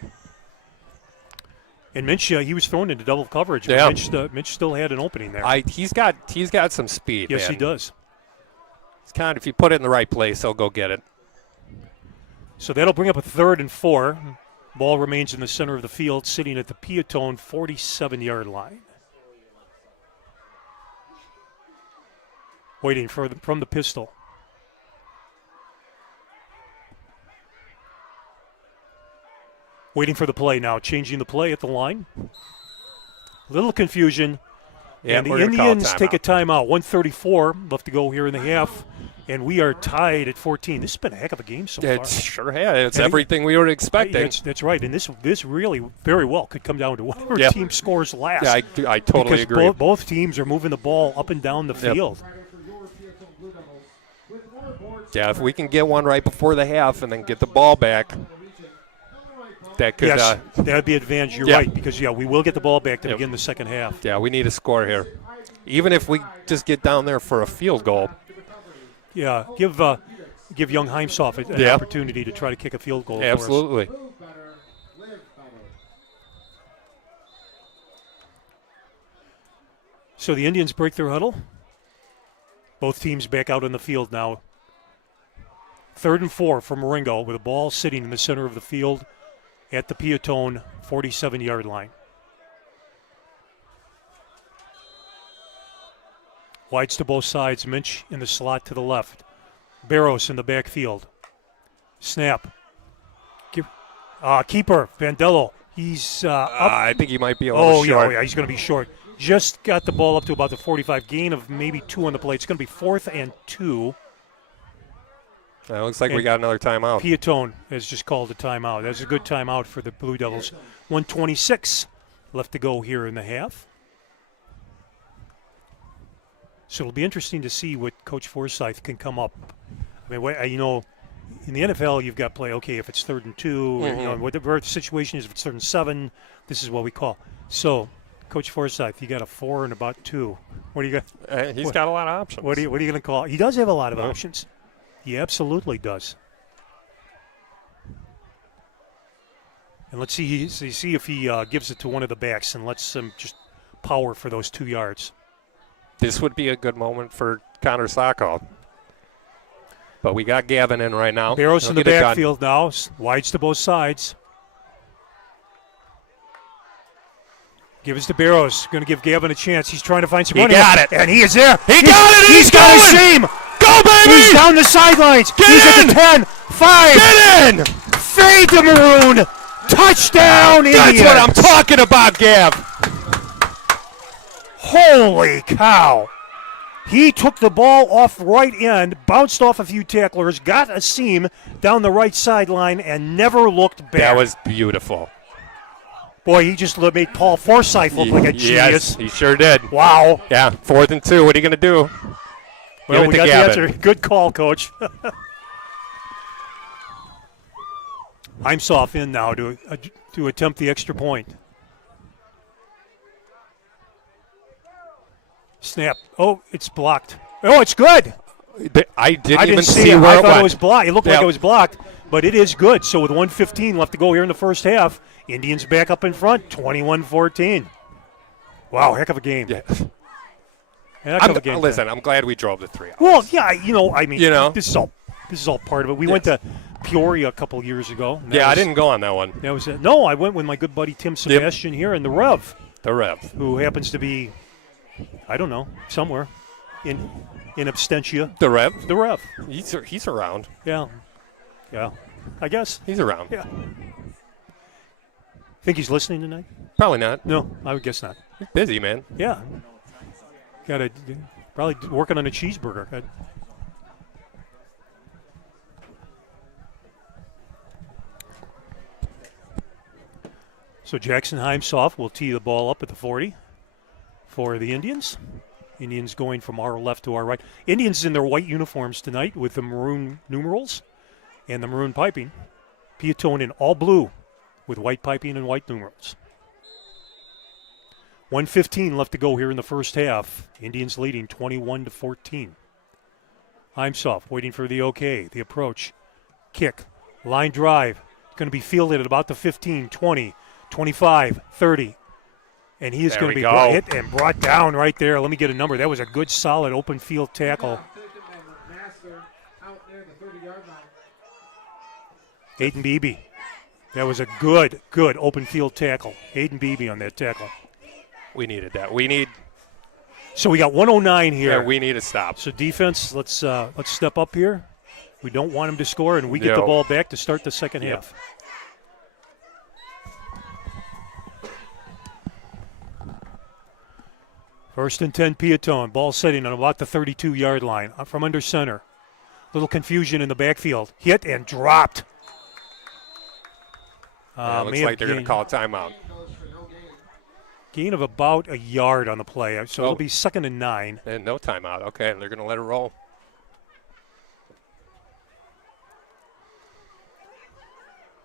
And Minch, he was thrown into double coverage. But Yeah. Minch still had an opening there. He's got some speed. Yes, man. he does. It's kind of, if you put it in the right place, he'll go get it. So that'll bring up a 3rd and 4. Ball remains in the center of the field, sitting at the Peotone 47-yard line. Waiting from the pistol. Waiting for the play now. Changing the play at the line. Little confusion. Yeah, and the we're gonna call Indians take a timeout. timeout. 1:34 left to go here in the half. And we are tied at 14. This has been a heck of a game so far. It sure has. It's And everything we were expecting. That's right. And this really very well could come down to whatever Yep. team scores last. Yeah, I totally because agree. Both teams are moving the ball up and down the field. Yeah, if we can get one right before the half and then get the ball back, that could. Yes, that would be advantage. You're yeah. right, because, we will get the ball back to Yep. begin the second half. Yeah, we need a score here. Even if we just get down there for a field goal. Yeah, give young Heimsoff an Yeah. opportunity to try to kick a field goal for us. Absolutely. So the Indians break their huddle. Both teams back out on the field now. 3rd and 4 for Marengo with a ball sitting in the center of the field at the Peotone 47-yard line. Wides to both sides. Minch in the slot to the left. Barros in the backfield. Snap. Keeper, Vandello. He's up. I think he might be a little short. Yeah, he's going to be short. Just got the ball up to about the 45. Gain of maybe 2 on the play. It's going to be 4th and 2. It looks like we got another timeout. Peotone has just called a timeout. That's a good timeout for the Blue Devils. 1:26 left to go here in the half. So it'll be interesting to see what Coach Forsyth can come up. I mean, in the NFL, you've got play, okay, if it's 3rd and 2, whatever the situation is, if it's 3rd and 7, this is what we call. So, Coach Forsyth, you got a 4 and about 2. What do you got? He's got a lot of options. What are you going to call? He does have a lot of options. He absolutely does. And let's see if he gives it to one of the backs and lets them just power for those 2 yards. This would be a good moment for Connor Sacco. But we got Gavin in right now. Barros He'll in the get it done. backfield now. Wides to both sides. Give us to Barros. Going to give Gavin a chance. He's trying to find some He running. got it. And he is there. He got it. He's got a seam. Go, baby. He's down the sidelines. Get He's in. at the 10. 5. Get in. Fade to Maroon. Touchdown, That's Indians. what I'm talking about, Gav. Holy cow. He took the ball off right end, bounced off a few tacklers, got a seam down the right sideline, and never looked back. That was beautiful. Boy, he just made Paul Forsyth look like a genius. Yes, he sure did. Wow. Yeah, 4th and 2. What are you going to do? Well, Give we it got to the Gavin. answer. Good call, Coach. Heimsoff in now to attempt the extra point. Snap. Oh, it's blocked. Oh, it's good. I didn't even see see it. where I it thought went. it was blocked. It looked like Yep. it was blocked, but it is good. So with 1:15 left to go here in the first half, Indians back up in front, 21-14. Wow, heck of a game. Yeah. Heck of a game. Listen, I'm glad we drove the 3 hours. Well, yeah, I mean, You know? this is all part of it. We went to Peoria a couple years ago. and that I was- didn't go on that one. That was it. No, I went with my good buddy Tim Sebastian here and the Rev, The Rev. who happens to be, I don't know, somewhere in absentia. The Rev. The Rev. He's around. Yeah. I guess. He's around. Yeah. Think he's listening tonight? Probably not. No, I would guess not. He's busy, man. Yeah. Got to probably working on a cheeseburger. So Jackson Heimsoff will tee the ball up at the 40 for the Indians. Indians going from our left to our right. Indians in their white uniforms tonight with the maroon numerals and the maroon piping. Peotone in all blue with white piping and white numerals. 1:15 left to go here in the first half. Indians leading 21-14. Heimsoff waiting for the okay. The approach. Kick. Line drive. Going to be fielded at about the 15, 20, 25, 30. And he is There going to we be go. hit and brought down right there. Let me get a number. That was a good, solid open field tackle. Taken by McMaster out near the 30-yard line. Aiden Beebe. That was a good open field tackle. Aiden Beebe on that tackle. We needed that. So we got 109 here. Yeah, we need a stop. So defense, let's step up here. We don't want them to score, and we get the Yep. ball back to start the second Yep. half. First and 10, Peotone. Ball setting on about the 32-yard line from under center. Little confusion in the backfield. Hit and dropped. Yeah, it looks may have like they're going to gained- call a timeout. Goes for no gain. Gain of about a yard on the play. So Oh. it'll be 2nd and 9. And no timeout. Okay, they're going to let it roll.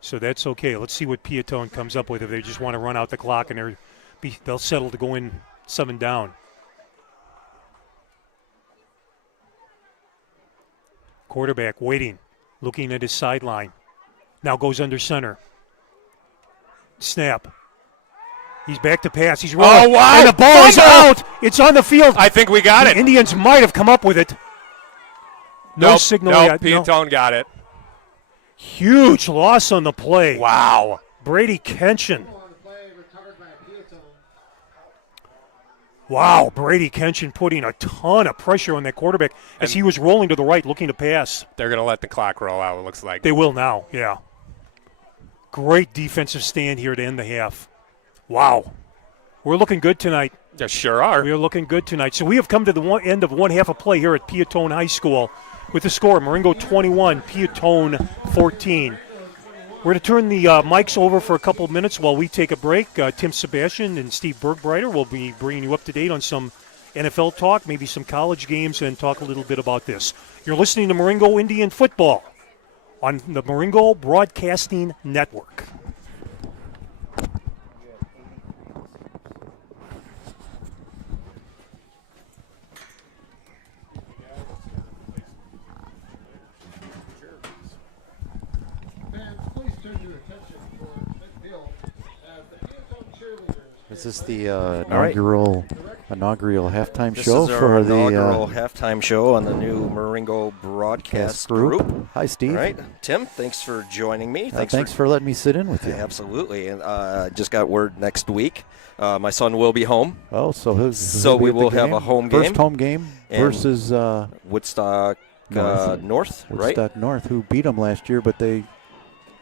So that's okay. Let's see what Peotone comes up with if they just want to run out the clock and they'll settle to go in 7 down. Quarterback waiting, looking at his sideline. Now goes under center. Snap. He's back to pass. He's rolling. Oh, wow. And the ball is Fumble. out. It's on the field. I think we got The it. Indians might have come up with it. No Nope, signal nope, yet. No. Peotone got it. Huge loss on the play. Wow. Brady Kenshin. On the play, recovered by Peotone. Wow, Brady Kenshin putting a ton of pressure on that quarterback as And- he was rolling to the right looking to pass. They're going to let the clock roll out, it looks like. They will now, yeah. Great defensive stand here to end the half. Wow. We're looking good tonight. Yeah, sure are. We are looking good tonight. So we have come to the end of one half of play here at Peotone High School with the score, Marengo 21, Peotone 14. We're going to turn the mics over for a couple of minutes while we take a break. Tim Sebastian and Steve Bergbreiter will be bringing you up to date on some NFL talk, maybe some college games, and talk a little bit about this. You're listening to Marengo Indian Football on the Marengo Broadcasting Network. Fans, please turn your attention towards midfield as the Peotone cheerleaders. Is this the right. inaugural halftime This show is our for the inaugural halftime show on the new Marengo broadcast group. Hi, Steve. All right, Tim, thanks for joining me. Thanks for letting me sit in with you. Absolutely, and just got word next week. My son will be home. Oh, so who'll So be we at the will have game? a home First game. home game And versus Woodstock North, right? Woodstock North, who beat them last year, but they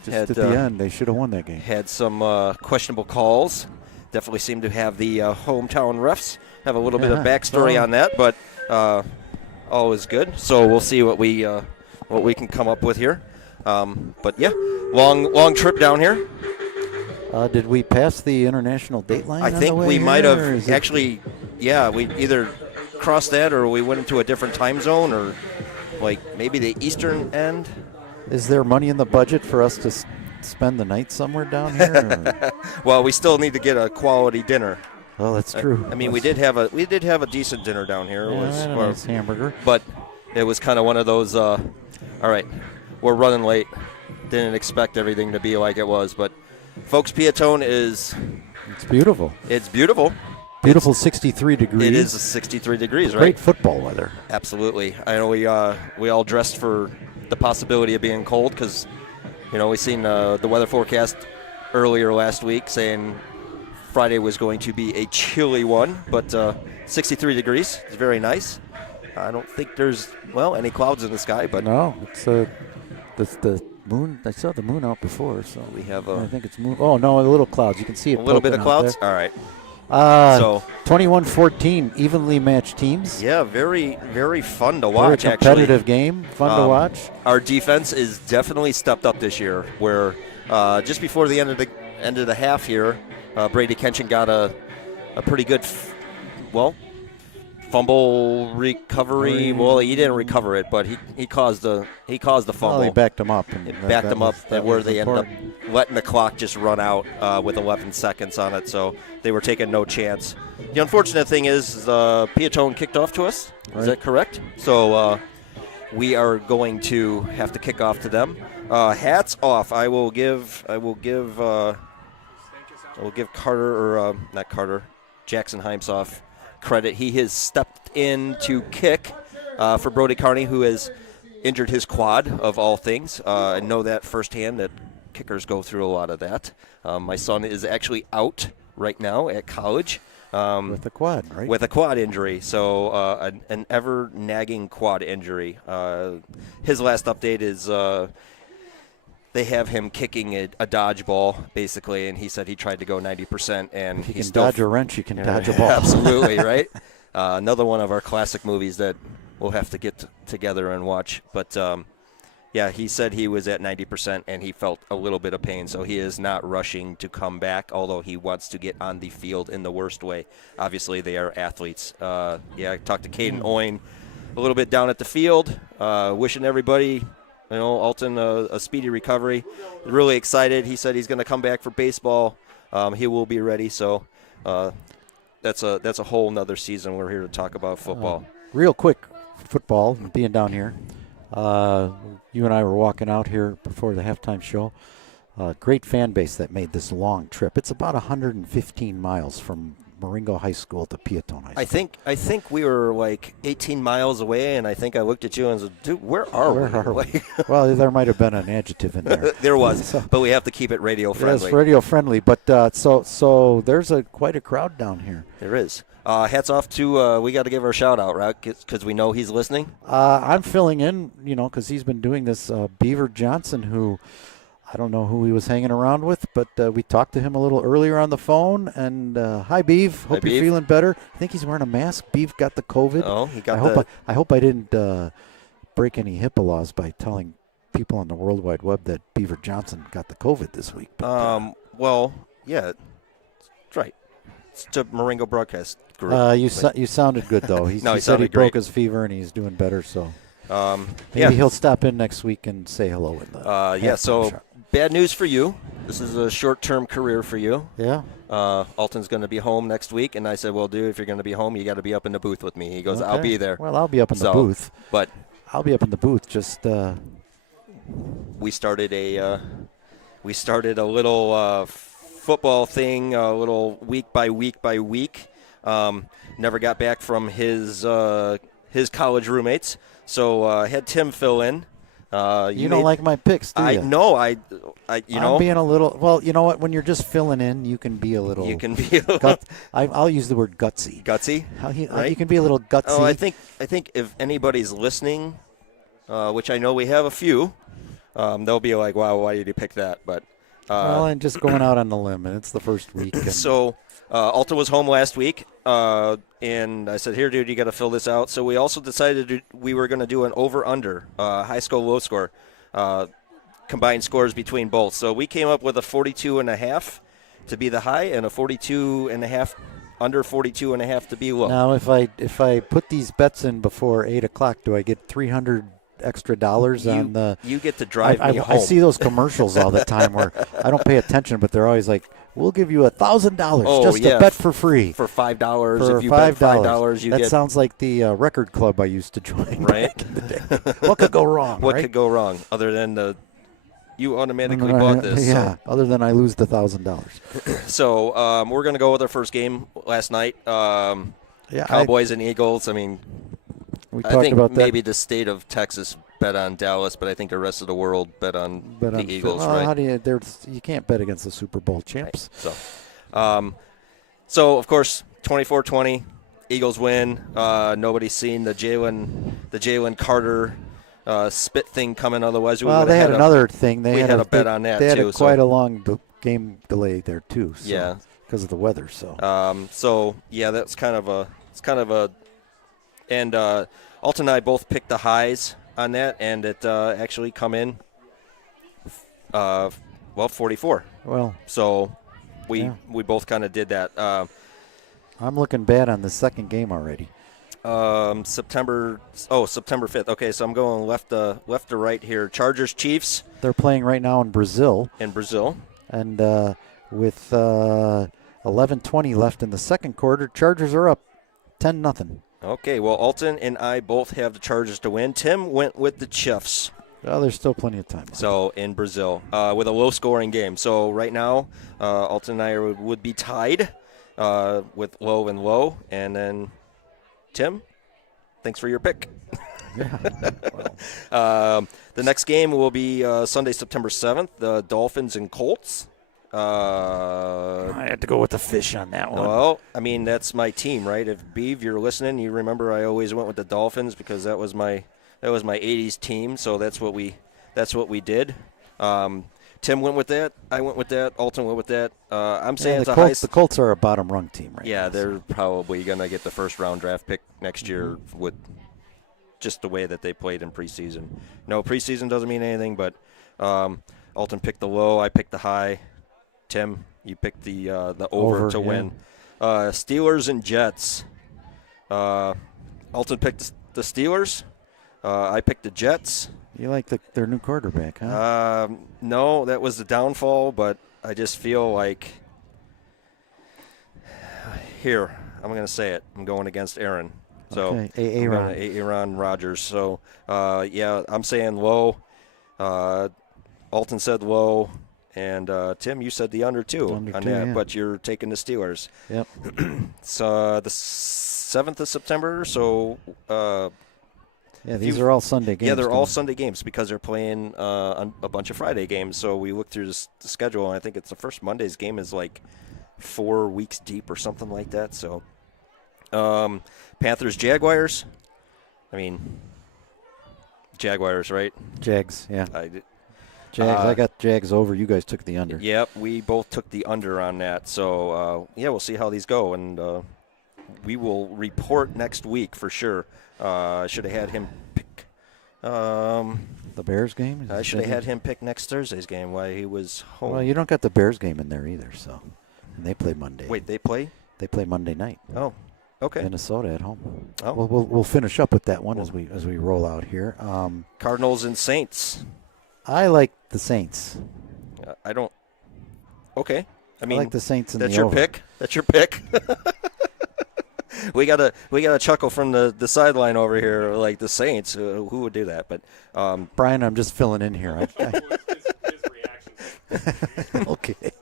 just Had, at the end they should have won that game. Had some questionable calls. Definitely seem to have the hometown refs have a little bit of Yeah, backstory so- on that, but all is good. So we'll see what we can come up with here. But yeah, long trip down here. Did we pass the international date line? I on the think way we might here, or have is it- actually. Yeah, we either crossed that or we went into a different time zone or like maybe the eastern end. Is there money in the budget for us to spend the night somewhere down here? or- Well, we still need to get a quality dinner. Well, that's true. I mean, we did have a decent dinner down here. It was, a nice hamburger. but it was kind of one of those. All right, we're running late. Didn't expect everything to be like it was, but folks, Peotone is. It's beautiful. It's beautiful. Beautiful 63 degrees. It is 63 degrees, right? Great football weather. Absolutely. I know we all dressed for the possibility of being cold because, we seen the weather forecast earlier last week saying Friday was going to be a chilly one, but 63 degrees is very nice. I don't think there's, any clouds in the sky, but no, it's the moon. I saw the moon out before, so we have I think it's moon. Oh no, a little clouds. You can see it. A little bit of poking out clouds. there. All right. So 21-14, evenly matched teams. Yeah, very, very fun to Very watch. competitive game, fun to watch. Our defense is definitely stepped up this year. Where just before the end of the half here, Brady Kenshin got a pretty good, fumble recovery. Well, he didn't recover it, but he caused the fumble. Well, he backed him up. And It backed them up, that where was they ended up important. letting the clock just run out with 11 seconds on it. So they were taking no chance. The unfortunate thing is Peotone kicked off to us. Is Right. that correct? So we are going to have to kick off to them. Hats off. I will give Carter or not Carter, Jackson Heimsoff credit. He has stepped in to kick for Brody Carney, who has injured his quad of all things. I know that firsthand, that kickers go through a lot of that. My son is actually out right now at college. With the quad, right? With a quad injury, so an ever-nagging quad injury. His last update is they have him kicking a dodgeball, basically, and he said he tried to go 90%, and If you he's can still dodge a wrench, you can dodge a ball. Absolutely, right? Another one of our classic movies that we'll have to get together and watch. But, he said he was at 90%, and he felt a little bit of pain, so he is not rushing to come back, although he wants to get on the field in the worst way. Obviously, they are athletes. I talked to Caden Owen a little bit down at the field, wishing everybody – Alton a speedy recovery. Really excited. He said he's going to come back for baseball. He will be ready. So that's a whole nother season. We're here to talk about football. Real quick, football, being down here. You and I were walking out here before the halftime show. Great fan base that made this long trip. It's about 115 miles from Marengo High School to Peotone High School. I think we were like 18 miles away, and I think I looked at you and said, "Dude, where are we?" Well, there might have been an adjective in there. There was, but we have to keep it radio friendly. It's radio friendly, but so there's quite a crowd down here. There is. Hats off to we got to give our shout out, right? Because we know he's listening. I'm filling in, because he's been doing this. Beaver Johnson, who I don't know who he was hanging around with, but we talked to him a little earlier on the phone. And hi, Beav. Hope you're feeling better. I think he's wearing a mask. Beav got the COVID. Oh, he got I hope I didn't break any HIPAA laws by telling people on the World Wide Web that Beaver Johnson got the COVID this week. But, well, yeah, that's right. It's to Marengo Broadcast Group. You sounded good, though. He said he sounded broke great. his fever and he's doing better. So maybe yeah. he'll stop in next week and say hello. In the so bad news for you. This is a short-term career for you. Yeah. Alton's going to be home next week, and I said, well, dude, if you're going to be home, you got to be up in the booth with me. He goes, Okay. I'll be there. Well, I'll be up in the booth. But I'll be up in the booth. Just we started a little football thing, a little week by week. Never got back from his college roommates, so had Tim fill in. you don't like my picks, do you? I'm being a little. Well, you know what? When you're just filling in, you can be a little. You can be a little I'll use the word gutsy. gutsy. Right? You can be a little gutsy. Oh, I think if anybody's listening, which I know we have a few, they'll be like, "Wow, why did you pick that?" But well, and just going out on the limb, and it's the first week. And so Alton was home last week, and I said, "Here, dude, you got to fill this out." So we also decided we were going to do an over/under, high score, low score, combined scores between both. So we came up with a 42.5 to be the high, and a 42.5 under 42.5 to be low. now, if I put these bets in before 8 o'clock, do I get $300 extra dollars on the. You get to drive me home. I see those commercials all the time where I don't pay attention, but they're always like, "We'll give you $1,000 just to bet for free for $5. For if you bet $5, you that get. That sounds like the record club I used to join. Right. Back in the day. What could go wrong? What right? could go wrong other than you automatically bought this? Yeah. So. Other than I lose the $1,000. So we're gonna go with our first game last night. Cowboys and Eagles. I mean, we I talked think about that. maybe the state of Texas bet on Dallas, but I think the rest of the world bet on the Eagles. Well, right? How do you can't bet against the Super Bowl champs. Right. So of course, 24-20, Eagles win. Nobody's seen the Jalen Carter spit thing coming. Otherwise, they had another thing. They had a bet on that they too. had quite a long game delay there too. So, yeah, because of the weather. So that's kind of a. And Alton and I both picked the highs on that, and it actually come in, 44. Well, so we both kind of did that. I'm looking bad on the second game already. September 5th. Okay, so I'm going left to right here. Chargers Chiefs. They're playing right now in Brazil. And with 11:20 left in the second quarter, Chargers are up 10-0. Okay, well, Alton and I both have the Chargers to win. Tim went with the Chiefs. Well, there's still plenty of time. So in Brazil, with a low-scoring game. So right now, Alton and I would be tied with low and low. And then, Tim, thanks for your pick. Yeah. The next game will be Sunday, September 7th, the Dolphins and Colts. I had to go with the fish on that one. Well, I mean, that's my team, right? If Beeve, you're listening, you remember I always went with the Dolphins because that was my 80s team. So that's what we did. Tim went with that. I went with that. Alton went with that. I'm saying the Colts are a bottom rung team, right? Yeah, now, they're probably gonna get the first round draft pick next year with just the way that they played in preseason. No, preseason doesn't mean anything, but Alton picked the low. I picked the high. Tim, you picked the over to win. Steelers and Jets. Alton picked the Steelers. I picked the Jets. You like their new quarterback, huh? No, that was the downfall, but I just feel like here, I'm going to say it. I'm going against Aaron. So Aaron Rodgers. So, I'm saying low. Alton said low. And, Tim, you said the under, too, on that, yeah. But you're taking the Steelers. Yep. So the 7th of September, so these are all Sunday games. Yeah, they're all Sunday games because they're playing on a bunch of Friday games. So we looked through the schedule, and I think it's the first Monday's game is like 4 weeks deep or something like that. So Panthers, Jaguars. I mean, Jaguars, right? Jags, yeah. Jags. I got Jags over. You guys took the under. Yep, we both took the under on that. So, we'll see how these go, and we will report next week for sure. I should have had him pick the Bears game. I should have had him pick next Thursday's game while he was home. Well, you don't got the Bears game in there either, so and they play Monday. Wait, they play? They play Monday night. Oh, okay. Minnesota at home. Oh. We'll finish up with that one as we roll out here. Cardinals and Saints. I like the Saints. I don't. Okay. I mean, like the Saints. That's your pick. That's your pick. we got a chuckle from the sideline over here, like the Saints. Who would do that? But Brian, I'm just filling in here. His reaction. Okay.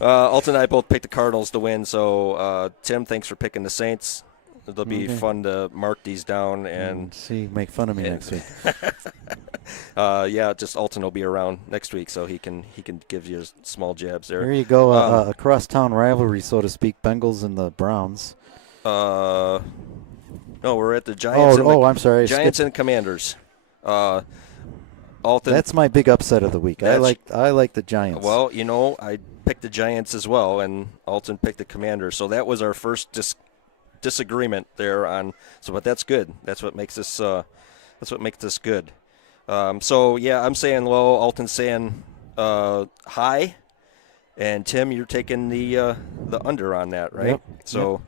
Alton and I both picked the Cardinals to win. So Tim, thanks for picking the Saints. It'll be fun to mark these down and make fun of me next week. Just Alton will be around next week, so he can give you small jabs there. There you go, a crosstown rivalry, so to speak. Bengals and the Browns. No, we're at the Giants. I'm sorry. Giants and Commanders. Alton. That's my big upset of the week. I like the Giants. Well, I picked the Giants as well, and Alton picked the Commanders. So that was our first disagreement there on. But that's good. That's what makes this. That's what makes this good. I'm saying low. Alton's saying high, and Tim, you're taking the under on that, right? Yep. So,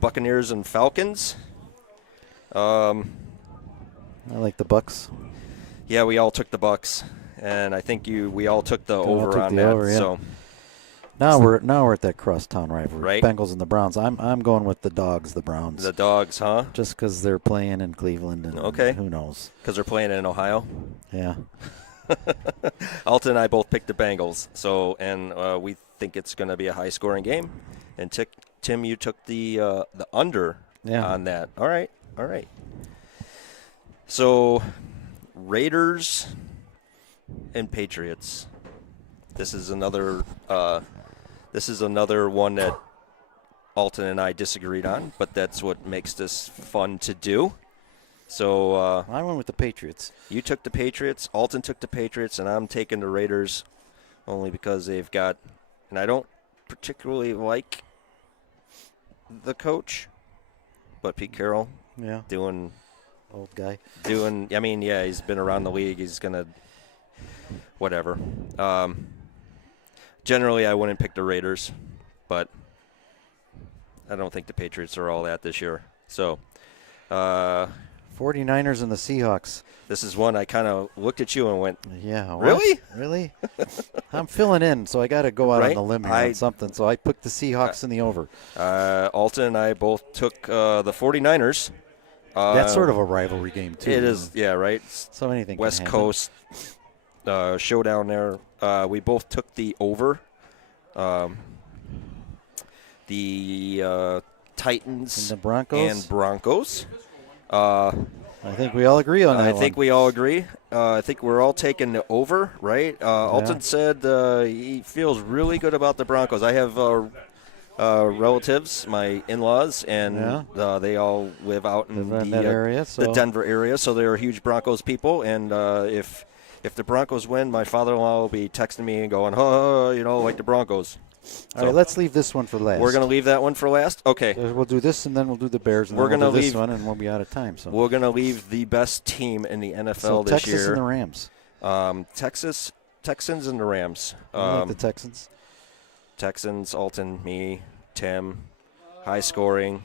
Buccaneers and Falcons. I like the Bucks. Yeah, we all took the Bucks, and I think we all took the all over took on the that. over, yeah. So Now we're at that crosstown rivalry. Right. Bengals and the Browns. I'm going with the Dogs, the Browns. the Dogs, huh? Just because they're playing in Cleveland, and Okay. who knows? Because they're playing in Ohio. Yeah. Alton and I both picked the Bengals, and we think it's going to be a high-scoring game. And Tim, you took the under on that. All right. So Raiders and Patriots. This is another one that Alton and I disagreed on, but that's what makes this fun to do. So I went with the Patriots. you took the Patriots, Alton took the Patriots, and I'm taking the Raiders only because they've got, and I don't particularly like the coach, but Pete Carroll Yeah. doing, Old guy. I mean, yeah, he's been around the league. He's going to, whatever. Generally, I wouldn't pick the Raiders, but I don't think the Patriots are all that this year. So, 49ers and the Seahawks. this is one I kind of looked at you and went, Yeah. what? Really? Really? I'm filling in, so I got to go out Right? on the limb here on something. So I picked the Seahawks in the over. Alton and I both took the 49ers. That's sort of a rivalry game, too. It is, yeah, right? So anything can West happen. Coast showdown there. We both took the over. The Titans And the Broncos? and Broncos. I think we all agree on that I think we all agree. I think we're all taking the over, right? Alton said he feels really good about the Broncos. I have relatives, my in-laws, and they all live out in that area, the Denver area, so they're huge Broncos people. And if the Broncos win, my father-in-law will be texting me and going, like the Broncos. All right, let's leave this one for last. We're going to leave that one for last? Okay. We'll do this, and then we'll do the Bears, and We're then we'll gonna do this leave- one, and we'll be out of time. So We're going to leave the best team in the NFL so this Texas year. and the Rams. Texans and the Rams. I like the Texans. Texans, Alton, me, Tim. High scoring.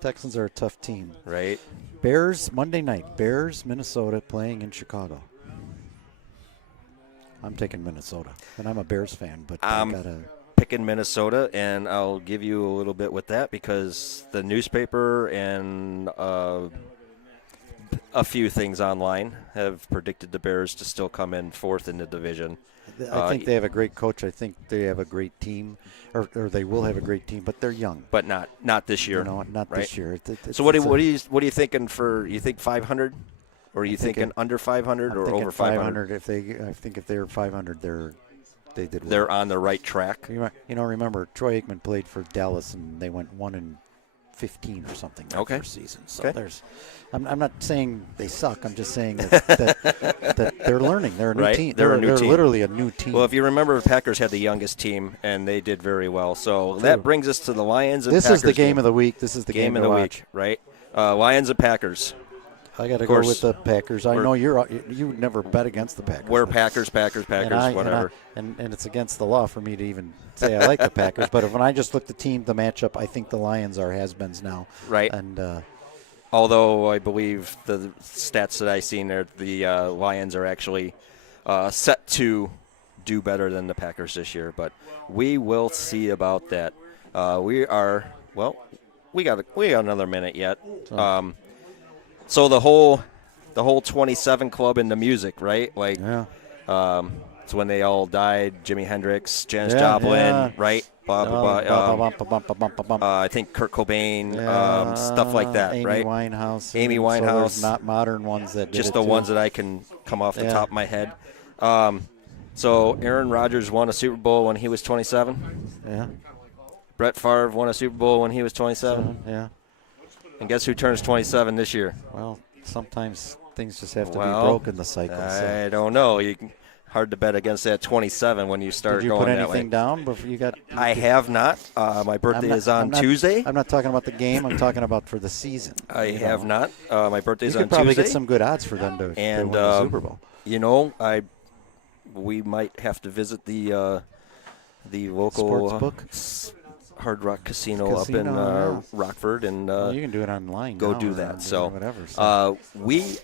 Texans are a tough team. Right? Bears, Monday night. Bears, Minnesota, playing in Chicago. I'm taking Minnesota, and I'm a Bears fan, but I gotta. Picking Minnesota, and I'll give you a little bit with that because the newspaper and a few things online have predicted the Bears to still come in fourth in the division. I think they have a great coach. I think they have a great team, or they will have a great team, but they're young. But not this year. Not right? this year. So what are you thinking for? You think 500, or are you thinking under 500 or over 500? I think if they're 500, they did well. They're on the right track. Remember Troy Aikman played for Dallas, and they went 1-15 or something that first season. So I'm not saying they suck. I'm just saying that they're learning. They're a new team. They're a new team. Literally a new team. Well, if you remember, the Packers had the youngest team, and they did very well. So that brings us to the Lions and Packers. This is the game of the week. This is the game of the week, right? Lions and Packers. I got to go with the Packers. I know you never bet against the Packers. We're Packers, whatever. And it's against the law for me to even say I like the Packers. But when I just look at the matchup, I think the Lions are has-beens now. Right. And although I believe the stats that I seen there, the Lions are actually set to do better than the Packers this year. But we will see about that. We got another minute yet. So the whole 27 club in the music, right? Like, it's when they all died. Jimi Hendrix, Janis Joplin, right? I think Kurt Cobain, stuff like that, right? Amy Winehouse. So not modern ones that just the ones that I can come off the top of my head. So Aaron Rodgers won a Super Bowl when he was 27. Yeah. Brett Favre won a Super Bowl when he was 27. Yeah. And guess who turns 27 this year? Well, sometimes things just have to be broken, the cycle. I don't know. Hard to bet against that 27 when you start going that way. Did you put anything down before you got? I have not. My birthday is on Tuesday. I'm not talking about the game. I'm talking about for the season. I have not. My birthday's on Tuesday. You could probably get some good odds for them to win the Super Bowl. We might have to visit the local sports book. Hard Rock Casino up in yeah. Rockford, and Well, you can do it online. go now do or that. whatever. We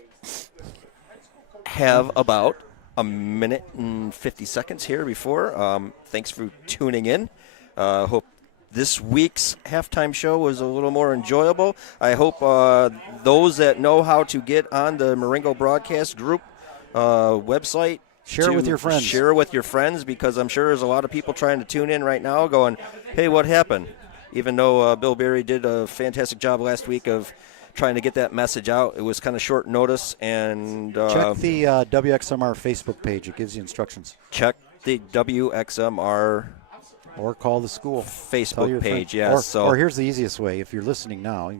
have about a minute and 50 seconds here before. Thanks for tuning in. Hope this week's halftime show was a little more enjoyable. I hope those that know how to get on the Marengo Broadcast Group website, Share it with your friends. Share it with your friends, because I'm sure there's a lot of people trying to tune in right now going, hey, what happened? Even though Bill Berry did a fantastic job last week of trying to get that message out, it was kind of short notice. And check the WXMR Facebook page. It gives you instructions. check the WXMR Or call the school. Tell Facebook your page, friends. yes. Or here's the easiest way. If you're listening now,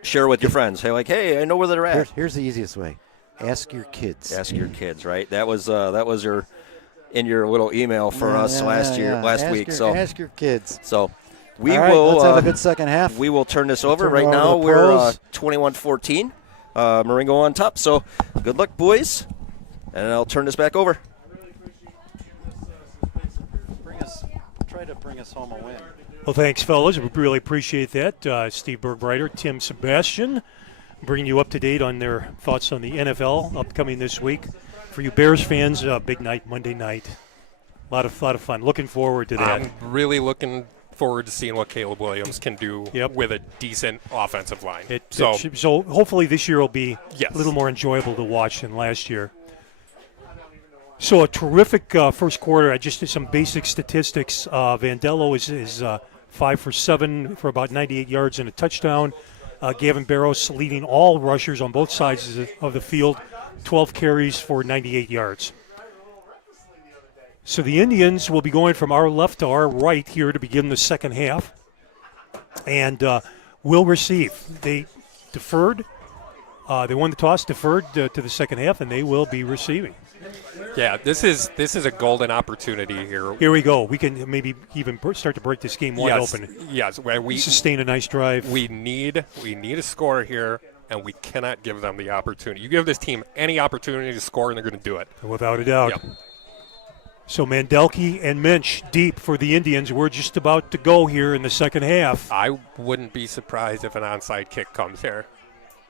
Share with your friends. Hey, I know where they're at. here's the easiest way. Ask your kids. Ask your kids, right? That was your in your little email for us last week. Ask your kids. So we All right, will. let's have a good second half. We will turn this over. Turn it Right over now to the we're pros. 21-14. Marengo on top. So good luck, boys. And I'll turn this back over. Try to bring us home a win. Well, thanks, fellas. We really appreciate that. Steve Bergreiter, Tim Sebastian, bringing you up to date on their thoughts on the NFL upcoming this week. For you Bears fans, big night, Monday night. A lot of fun. Looking forward to that. I'm really looking forward to seeing what Caleb Williams can do Yep. with a decent offensive line. So hopefully this year will be Yes. a little more enjoyable to watch than last year. So a terrific first quarter. I just did some basic statistics. Vandello is 5 for 7 for about 98 yards and a touchdown. Gavin Barrows leading all rushers on both sides of the field, 12 carries for 98 yards. So the Indians will be going from our left to our right here to begin the second half, and will receive. They deferred. They won the toss, deferred to the second half, and they will be receiving. Yeah, this is a golden opportunity here. Here we go. We can maybe even start to break this game wide open. Yes, where we Sustain a nice drive. we need a score here, and we cannot give them the opportunity. You give this team any opportunity to score, and they're going to do it. Without a doubt. Yep. So Mandelke and Minch deep for the Indians. We're just about to go here in the second half. I wouldn't be surprised if an onside kick comes here.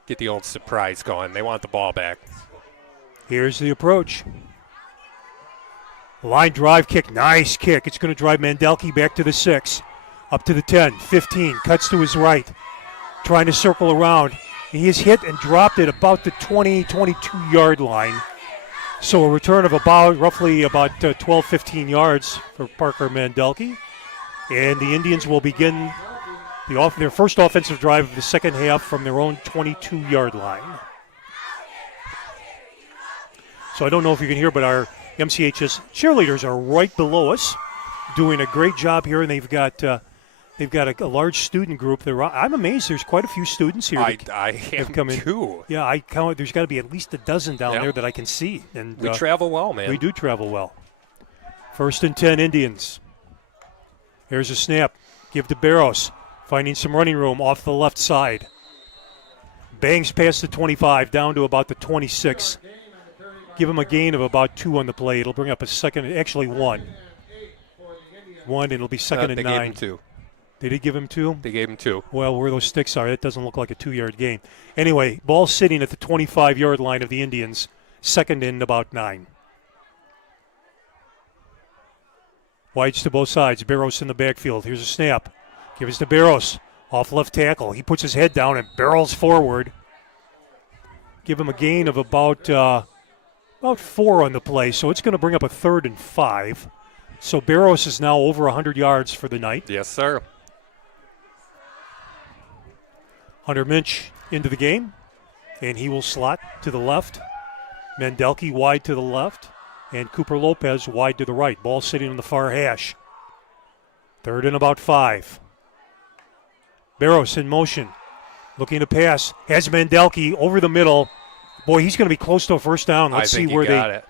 Get the old surprise going. They want the ball back. Here's the approach. Line drive kick. Nice kick. It's going to drive Mandelke back to the 6. Up to the 10. 15. Cuts to his right. Trying to circle around. He is hit and dropped at about the 20, 22-yard line. So a return of roughly 12, 15 yards for Parker Mandelke. And the Indians will begin their first offensive drive of the second half from their own 22-yard line. So I don't know if you can hear, but our MCHS cheerleaders are right below us, doing a great job here, and they've got a large student group. I'm amazed. There's quite a few students here. I am come in. too. Yeah, I count. There's got to be at least a dozen down there that I can see. And We travel well, man. we do travel well. 1st and 10 Indians. Here's a snap. Give to Barrows. Finding some running room off the left side. Bangs past the 25 down to about the 26. Give him a gain of about 2 on the play. It'll bring up a second, actually 1. 1, and it'll be second and 9. They gave him 2. They did give him 2? They gave him 2. Well, where those sticks are, it doesn't look like a 2-yard gain. Anyway, ball sitting at the 25-yard line of the Indians. Second and about 9. Wides to both sides. Barrows in the backfield. Here's a snap. Give us to Barrows. Off left tackle. He puts his head down and barrels forward. Give him a gain of about 4 on the play, so it's going to bring up a 3rd and 5. So Barrows is now over 100 yards for the night. Yes, sir. Hunter Minch into the game, and he will slot to the left. Mandelke wide to the left, and Cooper Lopez wide to the right. Ball sitting on the far hash. 3rd and about 5. Barrows in motion, looking to pass. Has Mandelke over the middle. Boy, he's going to be close to a first down. Let's see where got it.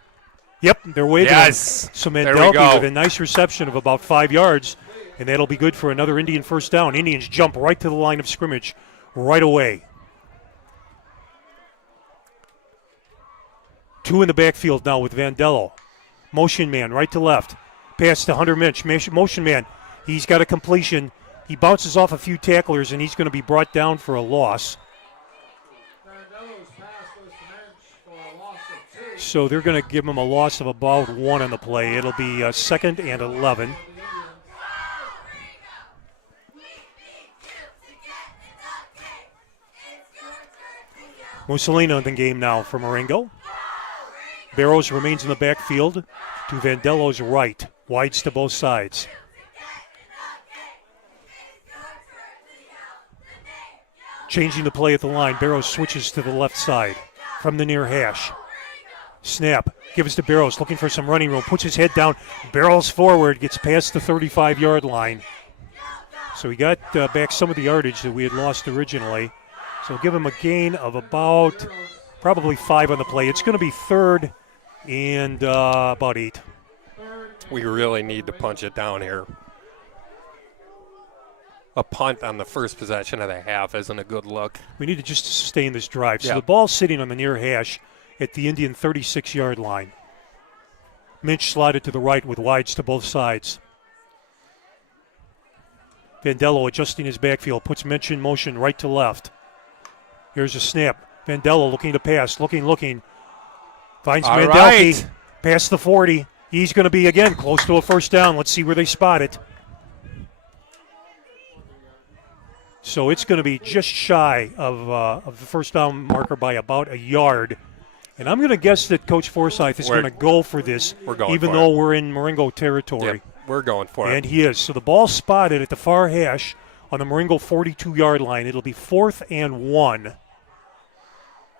Yep, they're waving. Yes. So There we Mandelke go. with a nice reception of about 5 yards, and that'll be good for another Indian first down. Indians jump right to the line of scrimmage right away. 2 in the backfield now with Vandello. Motion man right to left. Pass to Hunter Minch. Motion man He's got a completion. He bounces off a few tacklers, and he's going to be brought down for a loss. Mandelo's pass goes to Mensch for a loss of 2. So they're going to give him a loss of about 1 on the play. It'll be 2nd and 11. Mussolino in the game now for Marengo. Barrows remains in the backfield to Vandello's right. Wides to both sides. Changing the play at the line. Barrows switches to the left side from the near hash. Snap. Gives to Barrows. Looking for some running room. Puts his head down. Barrels forward. Gets past the 35-yard line. So he got back some of the yardage that we had lost originally. So give him a gain of about probably 5 on the play. It's going to be 3rd and about 8. We really need to punch it down here. A punt on the first possession of the half isn't a good look. We need to just sustain this drive. So Yeah. the ball's sitting on the near hash at the Indian 36-yard line. Minch slided to the right with wides to both sides. Vandello adjusting his backfield, puts Minch in motion right to left. Here's a snap. Vandello looking to pass, looking. Finds All Mandelke right. past the 40. He's going to be, again, close to a first down. Let's see where they spot it. So it's going to be just shy of the first down marker by about a yard. And I'm going to guess that Coach Forsyth is going to go for this, We're going even for though it. we're in Marengo territory. Yep, we're going for And it. he is. So the ball's spotted at the far hash on the Marengo 42-yard line. It'll be 4th and 1.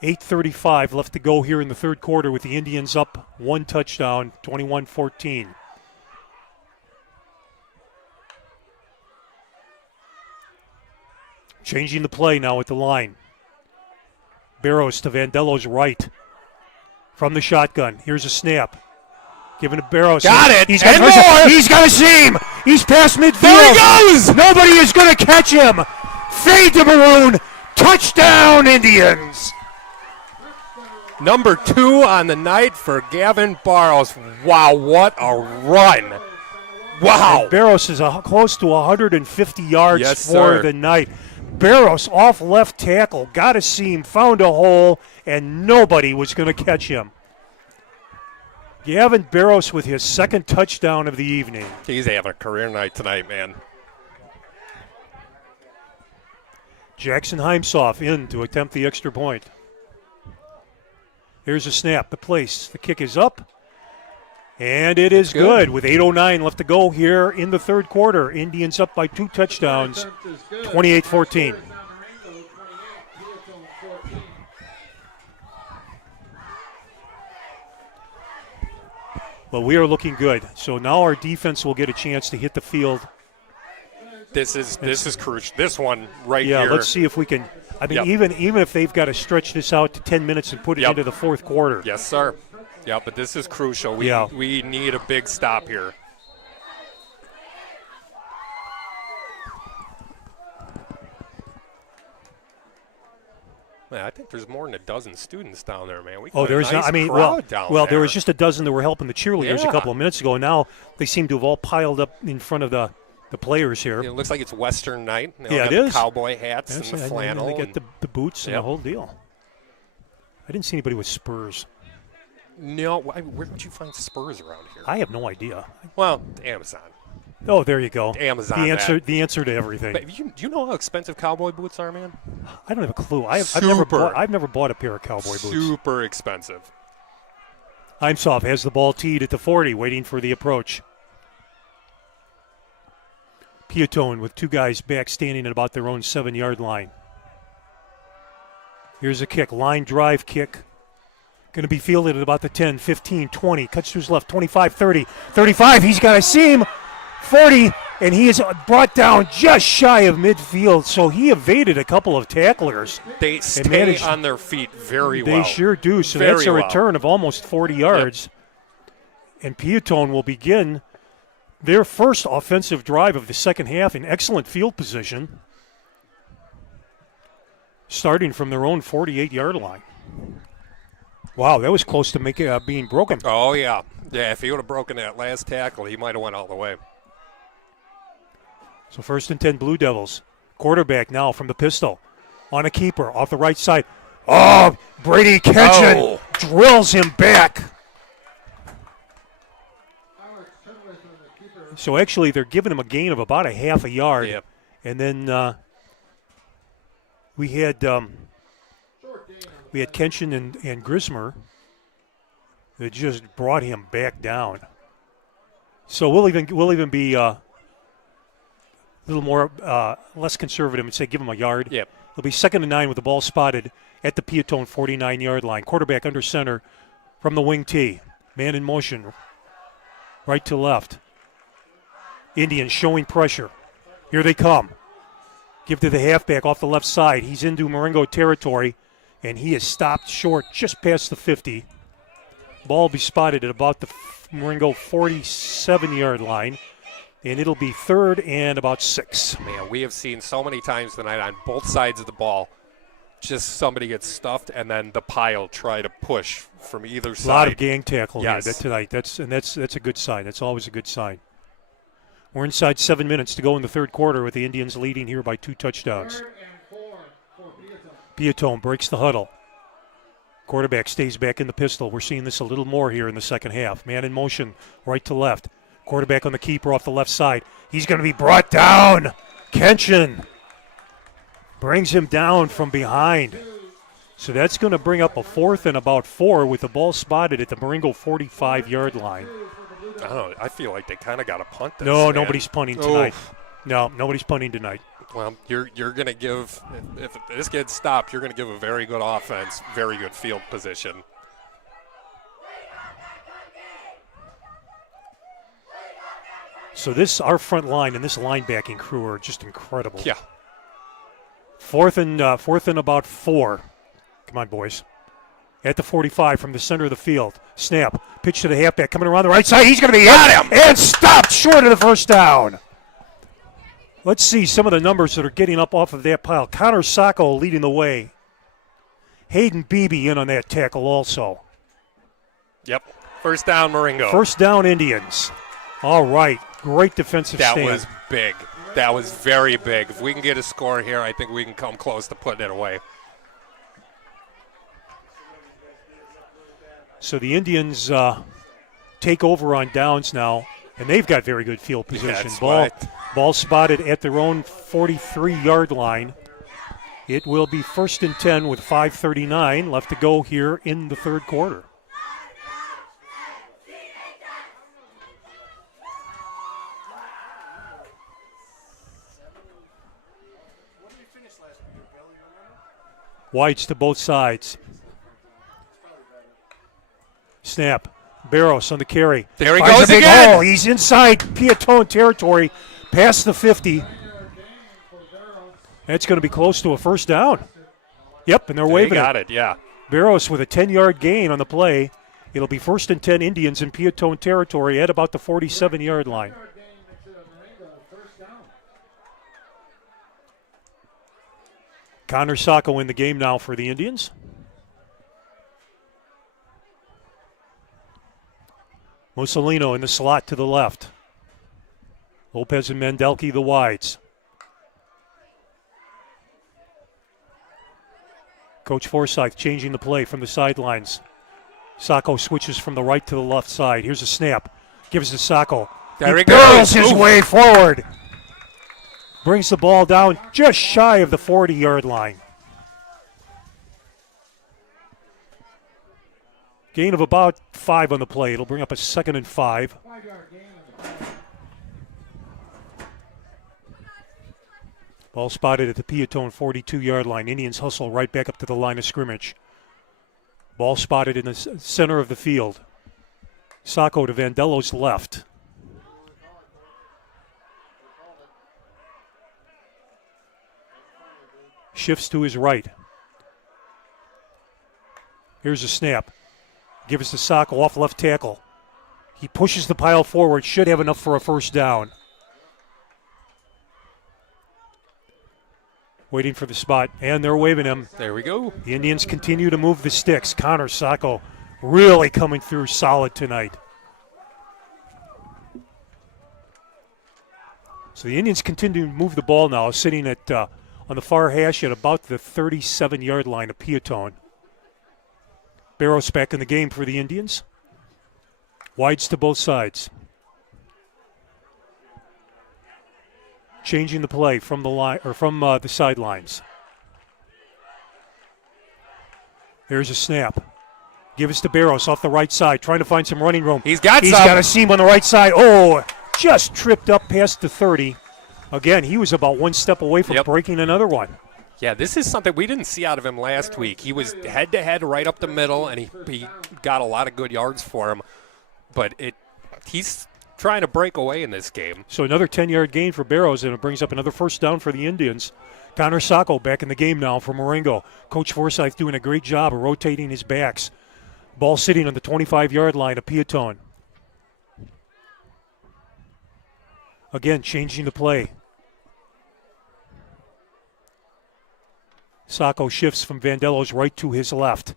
8:35 left to go here in the third quarter with the Indians up 1 touchdown, 21-14. Changing the play now at the line. Barrows to Vandello's right. From the shotgun. Here's a snap. Giving to Barrows. Got it! He's got And more! He's got a seam! He's past midfield! There he goes! Nobody is going to catch him! Fade to maroon! Touchdown, Indians! Number 2 on the night for Gavin Barrows. Wow, what a run. Wow. Barrows is close to 150 yards Yes, for sir. the night. Barrows off left tackle, got a seam, found a hole, and nobody was going to catch him. Gavin Barrows with his 2nd touchdown of the evening. He's having a career night tonight, man. Jackson Heimsoff in to attempt the extra point. Here's a snap, the place, the kick is up, and it is good with 8:09 left to go here in the third quarter. Indians up by 2 touchdowns, 28-14. But we are looking good. So now our defense will get a chance to hit the field. This is crucial. This one right Yeah, here. let's see if we can. I mean, Yep. even if they've got to stretch this out to 10 minutes and put it Yep. into the fourth quarter. Yes, sir. Yeah, but this is crucial. Yeah. We need a big stop here. Man, I think there's more than a dozen students down there, man. We got There is a not. nice I mean, crowd down there there. was just a dozen that were helping the cheerleaders a Yeah. couple of minutes ago. Now they seem to have all piled up in front of the players here. It looks like it's Western night. They all Yeah, got it the is. cowboy hats Yes, and the and flannel. They get the boots and the Yep. whole deal. I didn't see anybody with Spurs. No, where would you find Spurs around here? I have no idea. Well, Amazon. Oh, there you go. Amazon The answer. that. The answer to everything. But do you know how expensive cowboy boots are, man? I don't have a clue. I've never Super. I've never bought a pair of cowboy boots. Super expensive. Heimsoff has the ball teed at the 40, waiting for the approach. Peotone with 2 guys back standing at about their own 7-yard line. Here's a kick, line drive kick. Going to be fielded at about the 10, 15, 20. Cuts to his left, 25, 30, 35. He's got a seam, 40, and he is brought down just shy of midfield. So he evaded a couple of tacklers. They stay managed- on their feet very They well. sure do. So Very that's a well. return of almost 40 yards. And Peotone will begin their first offensive drive of the second half in excellent field position, starting from their own 48-yard line. Wow, that was close to being broken. Oh, yeah. Yeah, if he would have broken that last tackle, he might have went all the way. So 1st and 10 Blue Devils. Quarterback now from the pistol. On a keeper, off the right side. Oh, Brady Ketchen drills him back. So actually they're giving him a gain of about a half a yard. Yep. And then we had Kenshin and Grismer that just brought him back down. So we'll even be a little more less conservative and say give him a yard. Yep. It'll be 2nd and 9 with the ball spotted at the Peotone 49-yard line. Quarterback under center from the wing tee. Man in motion, right to left. Indians showing pressure. Here they come. Give to the halfback off the left side. He's into Marengo territory, and he is stopped short just past the 50. Ball will be spotted at about the Marengo 47-yard line, and it'll be 3rd and about 6. Man, we have seen so many times tonight on both sides of the ball, just somebody gets stuffed and then the pile try to push from either side. A lot of gang tackle here Yes. tonight. That's a good sign. That's always a good sign. We're inside 7 minutes to go in the 3rd quarter with the Indians leading here by 2 touchdowns. 3rd and 4 for Peotone breaks the huddle. Quarterback stays back in the pistol. We're seeing this a little more here in the second half. Man in motion, right to left. Quarterback on the keeper off the left side. He's going to be brought down. Kenshin brings him down from behind. So that's going to bring up a 4th and about 4 with the ball spotted at the Marengo 45-yard line. I don't know. I feel like they kind of got to punt this. No, man. nobody's punting tonight. Oof. No, nobody's punting tonight. Well, you're going to give if this gets stopped, you're going to give a very good offense, very good field position. So our front line and this linebacking crew are just incredible. Yeah. 4th and about 4. Come on, boys. At the 45 from the center of the field. Snap. Pitch to the halfback coming around the right side. He's going to be at him and stopped short of the first down. Let's see some of the numbers that are getting up off of that pile. Connor Sacco leading the way. Hayden Beebe in on that tackle also. Yep. First down, Marengo. First down, Indians. All right. Great defensive That stand. was big. That was very big. If we can get a score here, I think we can come close to putting it away. So the Indians take over on downs now, and they've got very good field position. That's right. Ball spotted at their own 43-yard line. It will be 1st and 10 with 5:39 left to go here in the 3rd quarter. Whites to both sides. Snap. Barros on the carry. There he Finds goes a big again. hole. He's inside Peotone territory, past the 50. That's going to be close to a first down. Yep, and they're They waving got it. it, yeah. Barros with a 10-yard gain on the play. It'll be 1st and 10 Indians in Peotone territory at about the 47-yard line. Connor Sacco in the game now for the Indians. Mussolino in the slot to the left. Lopez and Mendelke the wides. Coach Forsyth changing the play from the sidelines. Sacco switches from the right to the left side. Here's a snap. Gives to Sacco. There he barrels goes. his Oof. way forward. Brings the ball down just shy of the 40-yard line. Gain of about 5 on the play. It'll bring up a 2nd and 5. 5-yard gain on the Ball spotted at the Peotone 42-yard line. Indians hustle right back up to the line of scrimmage. Ball spotted in the center of the field. Sacco to Vandello's left. Shifts to his right. Here's a snap. Gives to Sacco off left tackle. He pushes the pile forward. Should have enough for a first down. Waiting for the spot, and they're waving him. There we go. The Indians continue to move the sticks. Connor Sacco really coming through solid tonight. So the Indians continue to move the ball now, sitting at on the far hash at about the 37-yard line of Peotone. Barros back in the game for the Indians. Wides to both sides. Changing the play from the line or from the sidelines. There's a snap. Give us to Barros off the right side, trying to find some running room. He's got a seam on the right side. Oh, just tripped up past the 30. Again, he was about one step away from breaking another one. Yeah, this is something we didn't see out of him last week. He was head-to-head right up the middle, and he got a lot of good yards for him. But he's trying to break away in this game. So another 10-yard gain for Barros, and it brings up another first down for the Indians. Connor Sacco back in the game now for Marengo. Coach Forsyth doing a great job of rotating his backs. Ball sitting on the 25-yard line of Peotone. Again, changing the play. Sacco shifts from Vandello's right to his left.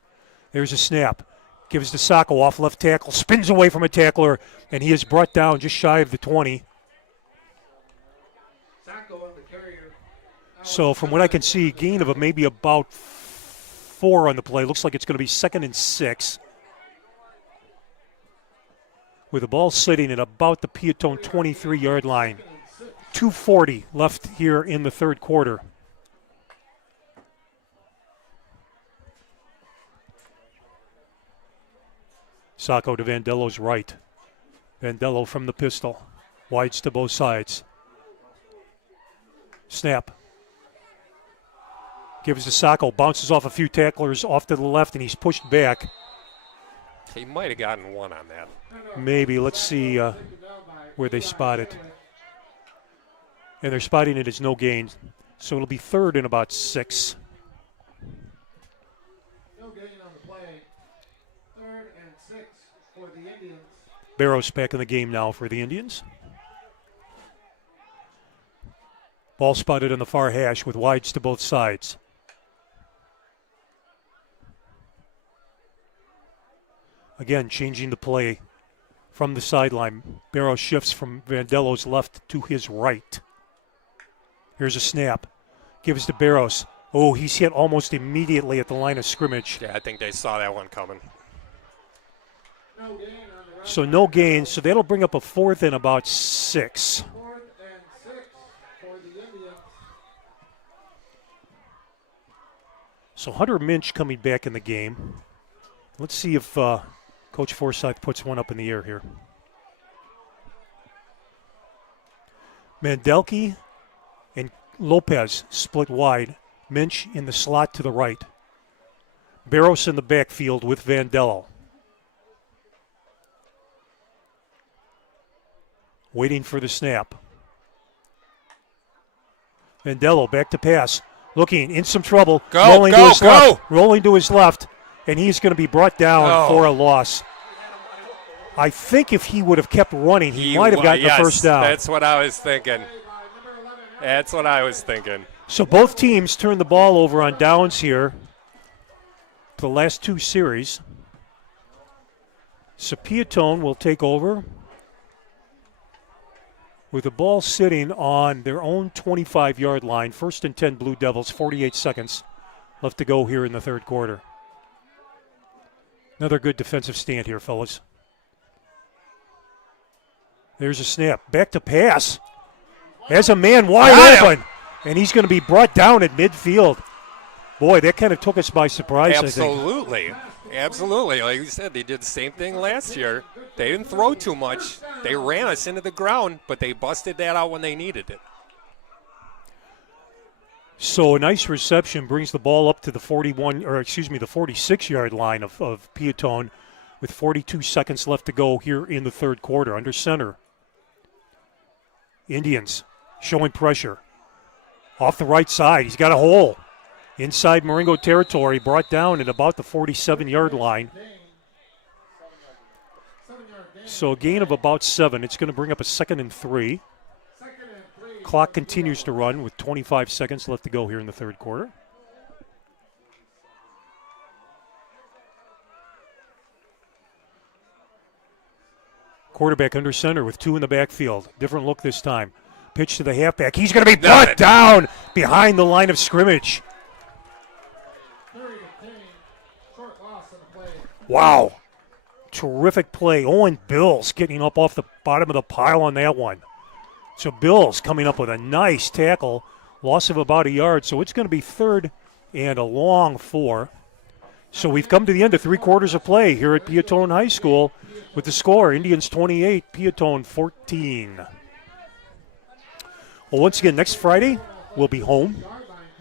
There's a snap. Gives to Sacco off left tackle. Spins away from a tackler, and he is brought down just shy of the 20. So from what I can see, gain of maybe about 4 on the play. Looks like it's going to be 2nd and 6. With the ball sitting at about the Peotone 23-yard line. 2:40 left here in the third quarter. Sacco to Vandello's right. Vandello from the pistol. Wides to both sides. Snap. Gives to Sacco. Bounces off a few tacklers off to the left, and he's pushed back. He might have gotten one on that. Maybe. Let's see where they spot it. And they're spotting it as no gain. So it'll be 3rd and about 6. No gain on the play. 3rd and 6 for the Indians. Barros back in the game now for the Indians. Ball spotted on the far hash with wides to both sides. Again, changing the play from the sideline. Barros shifts from Vandello's left to his right. Here's a snap. Gives to Barros. Oh, he's hit almost immediately at the line of scrimmage. Yeah, I think they saw that one coming. So no gain. So that'll bring up a 4th and about 6. 4th and 6 for the Indians. So Hunter Minch coming back in the game. Let's see if Coach Forsyth puts one up in the air here. Mandelke and Lopez split wide. Minch in the slot to the right. Barros in the backfield with Vandello. Waiting for the snap. Vandello back to pass. Looking in some trouble. Rolling to his left. And he's going to be brought down for a loss. I think if he would have kept running, he might have gotten the first down. That's what I was thinking. So both teams turned the ball over on downs here for the last 2 series. So Peotone will take over with the ball sitting on their own 25-yard line. 1st and 10 Blue Devils, 48 seconds left to go here in the third quarter. Another good defensive stand here, fellas. There's a snap. Back to pass. Has a man wide open. And he's going to be brought down at midfield. Boy, that kind of took us by surprise, Absolutely. Absolutely. Like you said, they did the same thing last year. They didn't throw too much. They ran us into the ground, but they busted that out when they needed it. So a nice reception brings the ball up to the 46-yard line of Peotone with 42 seconds left to go here in the third quarter. Under center. Indians showing pressure. Off the right side, he's got a hole. Inside Marengo territory, brought down at about the 47-yard line. So a gain of about 7. It's going to bring up a 2nd and 3. Clock continues to run with 25 seconds left to go here in the third quarter. Quarterback under center with 2 in the backfield. Different look this time. Pitch to the halfback. He's going to be brought down behind the line of scrimmage. 30 to 10. Short loss on the play. Wow. Terrific play. Owen Bills getting up off the bottom of the pile on that one. So Bills coming up with a nice tackle. Loss of about a yard. So it's going to be 3rd and a long 4. So we've come to the end of 3 quarters of play here at Peotone High School with the score, Indians 28, Peotone 14. Well, once again, next Friday, we'll be home.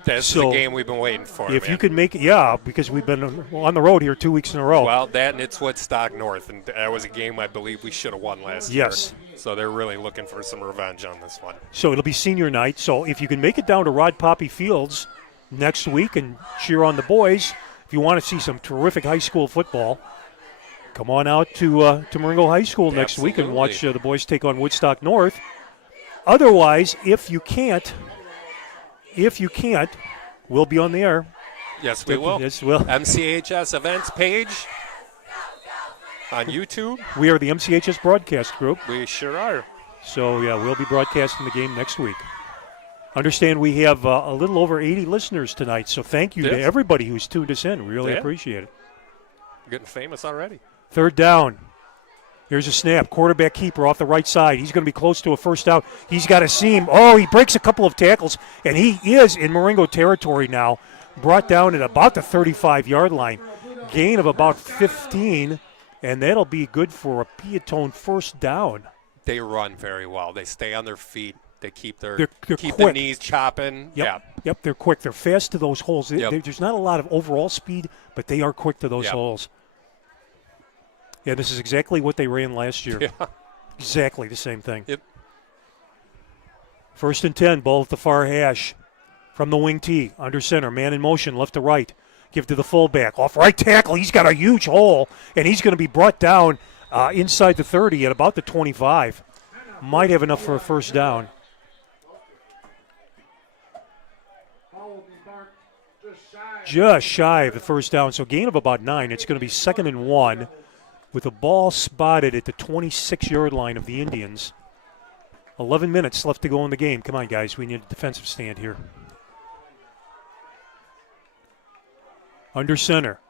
That's the game we've been waiting for. If man. you can make it, yeah, because we've been on the road here 2 weeks in a row. Well, that and it's Woodstock North, and that was a game I believe we should have won last year. Yes. So they're really looking for some revenge on this one. So it'll be senior night. So if you can make it down to Rod Poppy Fields next week and cheer on the boys, if you want to see some terrific high school football, come on out to Marengo High School next week and watch the boys take on Woodstock North. Otherwise, if you can't, we'll be on the air. Yes, we will. Yes, we will. MCHS events page on YouTube. We are the MCHS broadcast group. We sure are. So, yeah, we'll be broadcasting the game next week. Understand we have a little over 80 listeners tonight, so thank you to everybody who's tuned us in. Really appreciate it. We're getting famous already. 3rd down. Here's a snap. Quarterback keeper off the right side. He's going to be close to a first down. He's got a seam. Oh, he breaks a couple of tackles, and he is in Marengo territory now. Brought down at about the 35-yard line. Gain of about 15, and that'll be good for a Peotone first down. They run very well. They stay on their feet. They keep they're keep the knees chopping. Yep, they're quick. They're fast to those holes. Yep. There's not a lot of overall speed, but they are quick to those holes. Yeah, this is exactly what they ran last year. Yeah. Exactly the same thing. Yep. 1st and 10, ball at the far hash. From the wing tee, under center, man in motion, left to right. Give to the fullback, off right tackle. He's got a huge hole, and he's going to be brought down inside the 30 at about the 25. Might have enough for a first down. Just shy of the first down, so gain of about 9. It's going to be 2nd and 1 with the ball spotted at the 26-yard line of the Indians. 11 minutes left to go in the game. Come on, guys. We need a defensive stand here. Under center.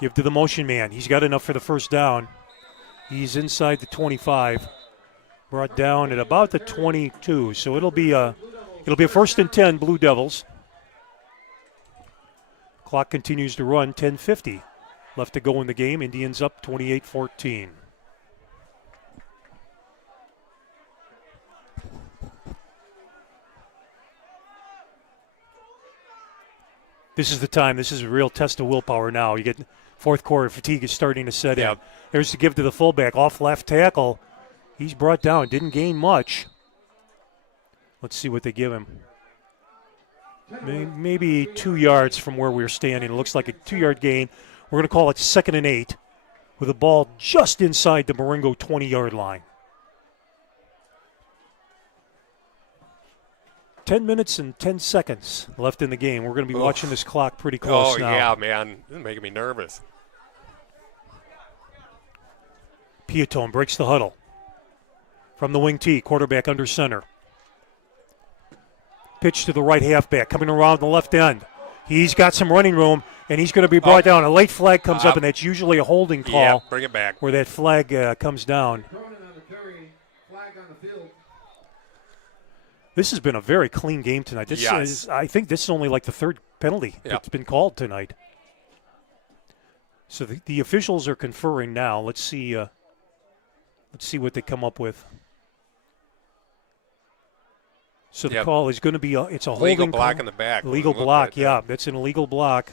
Give to the motion man. He's got enough for the first down. He's inside the 25. Brought down at about the 22. So it'll be a 1st and 10, Blue Devils. Clock continues to run, 10:50 left to go in the game. Indians up 28-14. This is the time. This is a real test of willpower now. You get fourth quarter fatigue is starting to set in. There's the give to the fullback, off left tackle. He's brought down, didn't gain much. Let's see what they give him. Maybe 2 yards from where we're standing. It looks like a 2-yard gain. We're going to call it 2nd and 8 with a ball just inside the Marengo 20-yard line. 10 minutes and 10 seconds left in the game. We're going to be watching this clock pretty close now. Oh, yeah, man. This is making me nervous. Peotone breaks the huddle. From the wing tee, quarterback under center. Pitch to the right halfback, coming around the left end. He's got some running room, and he's going to be brought down. A late flag comes up, and that's usually a holding call. Yeah, bring it back. Where that flag comes down. This has been a very clean game tonight. I think this is only like the 3rd penalty that's been called tonight. So the officials are conferring now. Let's see what they come up with. So the call is going to be it's a holding legal block in the back. Legal block, that's an illegal block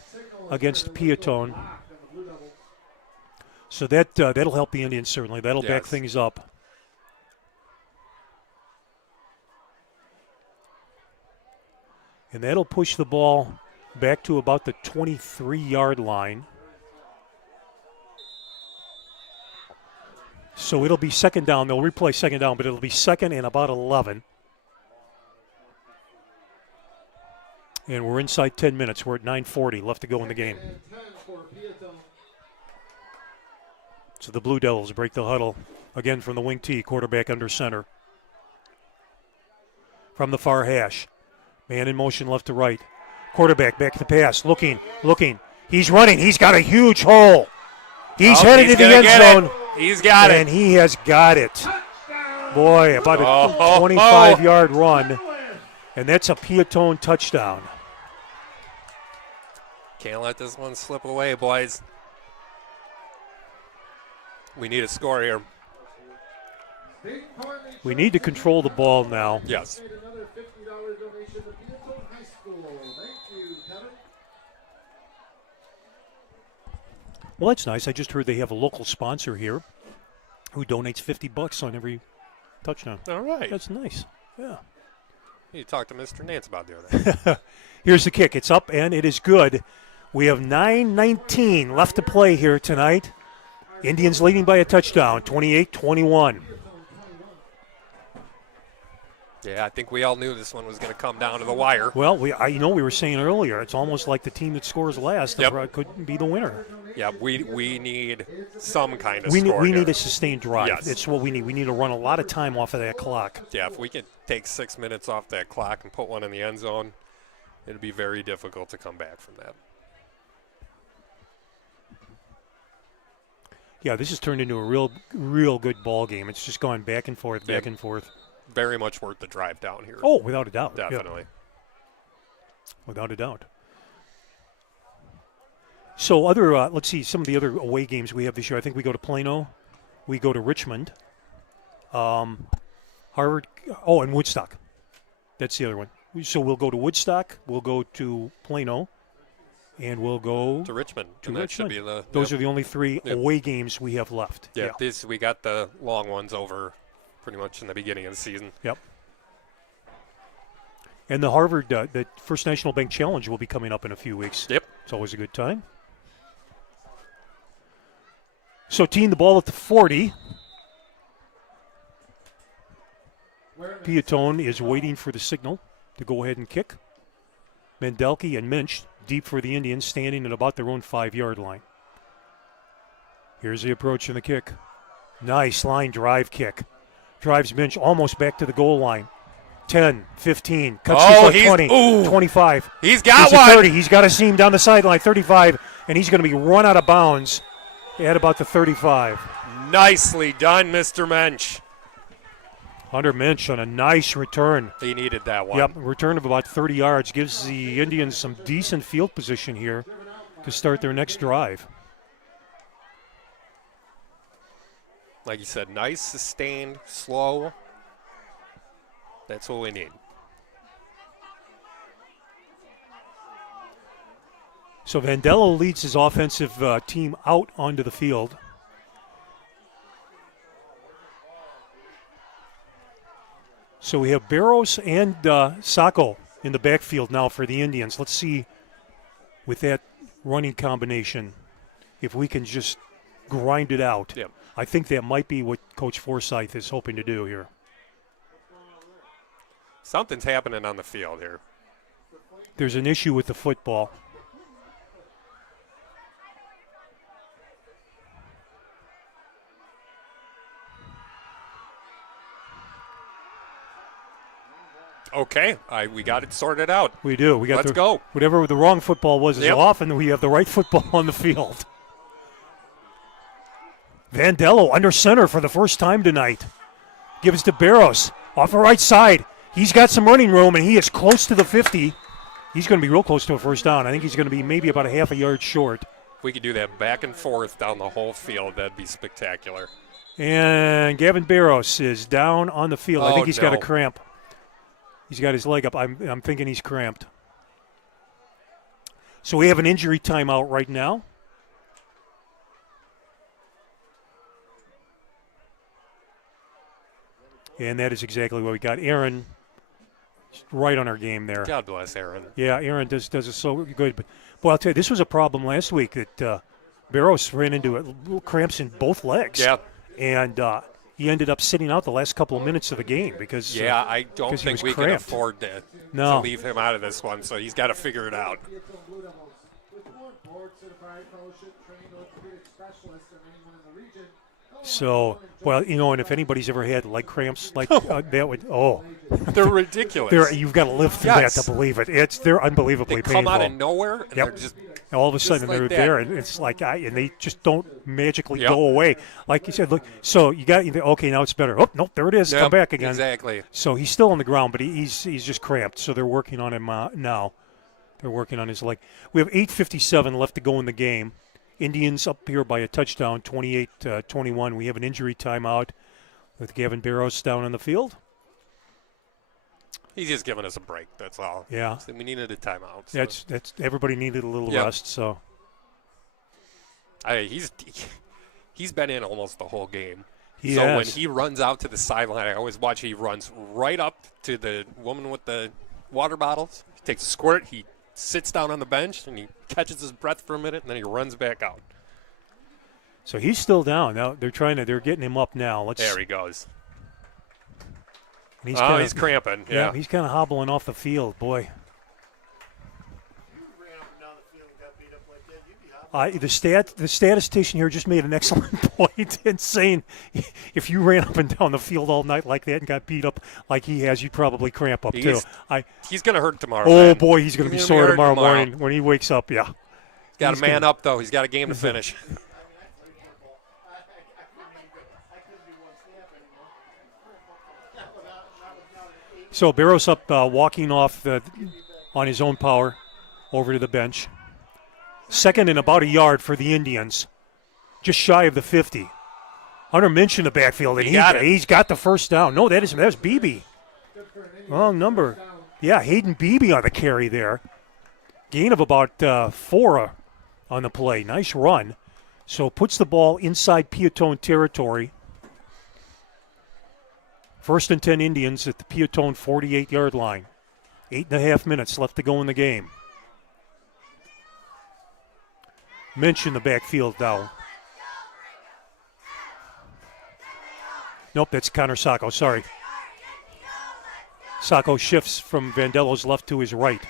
against Peotone. So that'll help the Indians certainly. That'll back things up. And that'll push the ball back to about the 23-yard line. So it'll be 2nd down. They'll replay 2nd down, but it'll be 2nd and about 11. And we're inside 10 minutes. We're at 9:40 left to go in the game. So the Blue Devils break the huddle again from the wing tee, quarterback under center. from the far hash. Man in motion left to right. Quarterback back to the pass. Looking. He's running. He's got a huge hole. He's headed to the end zone. He's got it. And he has got it. Boy, about a 25-yard run. And that's a Peotone touchdown. Can't let this one slip away, boys. We need a score here. We need to control the ball now. Yes. Another $50 donation to Peotone High School. Thank you, Kevin. Well, that's nice. I just heard they have a local sponsor here who donates $50 on every touchdown. All right. That's nice. Yeah. You talked to Mr. Nance about doing that. Here's the kick. It's up, and it is good. We have 9:19 left to play here tonight. Indians leading by a touchdown, 28-21. Yeah, I think we all knew this one was going to come down to the wire. Well, we were saying earlier, it's almost like the team that scores last could be the winner. Yeah, we need some kind of We score need here. a sustained drive. Yes. It's what we need. We need to run a lot of time off of that clock. Yeah, if we could take 6 minutes off that clock and put one in the end zone, it'd be very difficult to come back from that. Yeah, this has turned into a real good ball game. It's just gone back and forth, back and forth. Very much worth the drive down here. Oh, without a doubt. Definitely. Yeah. Without a doubt. So let's see some of the other away games we have this year. I think we go to Plano. We go to Richmond. Harvard. Oh, and Woodstock. That's the other one. So we'll go to Woodstock. We'll go to Plano. And we'll go to Richmond. To and that Richmond. should be the. Those are the only three away games we have left. Yeah, we got the long ones over pretty much in the beginning of the season. Yep. And the Harvard, the First National Bank Challenge will be coming up in a few weeks. Yep. It's always a good time. So teeing the ball at the 40. Peotone is waiting for the signal to go ahead and kick. Mendelke and Minch deep for the Indians, standing at about their own 5-yard line. Here's the approach and the kick. Nice line drive kick. Drives Minch almost back to the goal line. 10, 15, cuts to 20, 25. He's got one. 30. He's got a seam down the sideline, 35, and he's going to be run out of bounds at about the 35. Nicely done, Mr. Mensch. Hunter Minch on a nice return. He needed that one. Yep, return of about 30 yards. Gives the Indians some decent field position here to start their next drive. Like you said, nice, sustained, slow. That's what we need. So Vandello leads his offensive team out onto the field. So we have Barros and Sacco in the backfield now for the Indians. Let's see with that running combination if we can just grind it out. Yep. I think that might be what Coach Forsyth is hoping to do here. Something's happening on the field here. There's an issue with the football. Okay, we got it sorted out. We do. Let's go. Whatever the wrong football was, is Yep. often we have the right football on the field. Vandello under center for the first time tonight. Gives to Barros off the right side. He's got some running room, and he is close to the 50. He's going to be real close to a first down. I think he's going to be maybe about a half a yard short. If we could do that back and forth down the whole field, that'd be spectacular. And Gavin Barros is down on the field. I think he's got a cramp. He's got his leg up. I'm thinking he's cramped. So we have an injury timeout right now. And that is exactly what we got. Aaron, right on our game there. God bless Aaron. Yeah, Aaron does it so good. But boy, I'll tell you, this was a problem last week that Barros ran into little cramps in both legs. Yeah. And he ended up sitting out the last couple of minutes of the game because I don't think we can afford to leave him out of this one, so he's got to figure it out. With more board certified fellowship trained orthopedic specialists than anyone in the region, So, well, and if anybody's ever had leg cramps like that would, They're ridiculous. you've got to live through Yes. that to believe it. They're unbelievably They painful. come out of nowhere, and Yep. they're just And all of a sudden like they're that. there, and it's like, and they just don't magically Yep. go away. Like you said, look, so you got, okay, now it's better. Oh, nope, there it is. Come Yep, back again. Exactly. So he's still on the ground, but he's just cramped. So they're working on him now. They're working on his leg. We have 8:57 left to go in the game. Indians up here by a touchdown, 28-21. We have an injury timeout with Gavin Barrows down on the field. He's just giving us a break. That's all. Yeah. So we needed a timeout. So. That's everybody needed a little Yep. rest. So He's been in almost the whole game. he so has. when he runs out to the sideline, I always watch. He runs right up to the woman with the water bottles. He takes a squirt. He sits down on the bench and he catches his breath for a minute, and then he runs back out. So he's still down. Now they're getting him up now. There he goes. And He's cramping. Yeah. he's kind of hobbling off the field, boy. The statistician here just made an excellent point in saying if you ran up and down the field all night like that and got beat up like he has, you'd probably cramp up too. He's going to hurt tomorrow. Oh, man. boy, he's going to be sore tomorrow morning when he wakes up, yeah. Got a man up, though. He's got a game to finish. So Barrows up walking off on his own power over to the bench. Second and about a yard for the Indians, just shy of the 50. Hunter Minch in the backfield, and he's got the first down. No, that's Beebe. Wrong number. Yeah, Hayden Beebe on the carry there. Gain of about 4 on the play. Nice run. So puts the ball inside Peotone territory. First and 10 Indians at the Peotone 48-yard line. 8.5 minutes left to go in the game. Minch in the backfield now. Nope, that's Connor Sacco, sorry. Sacco shifts from Vandello's left to his right.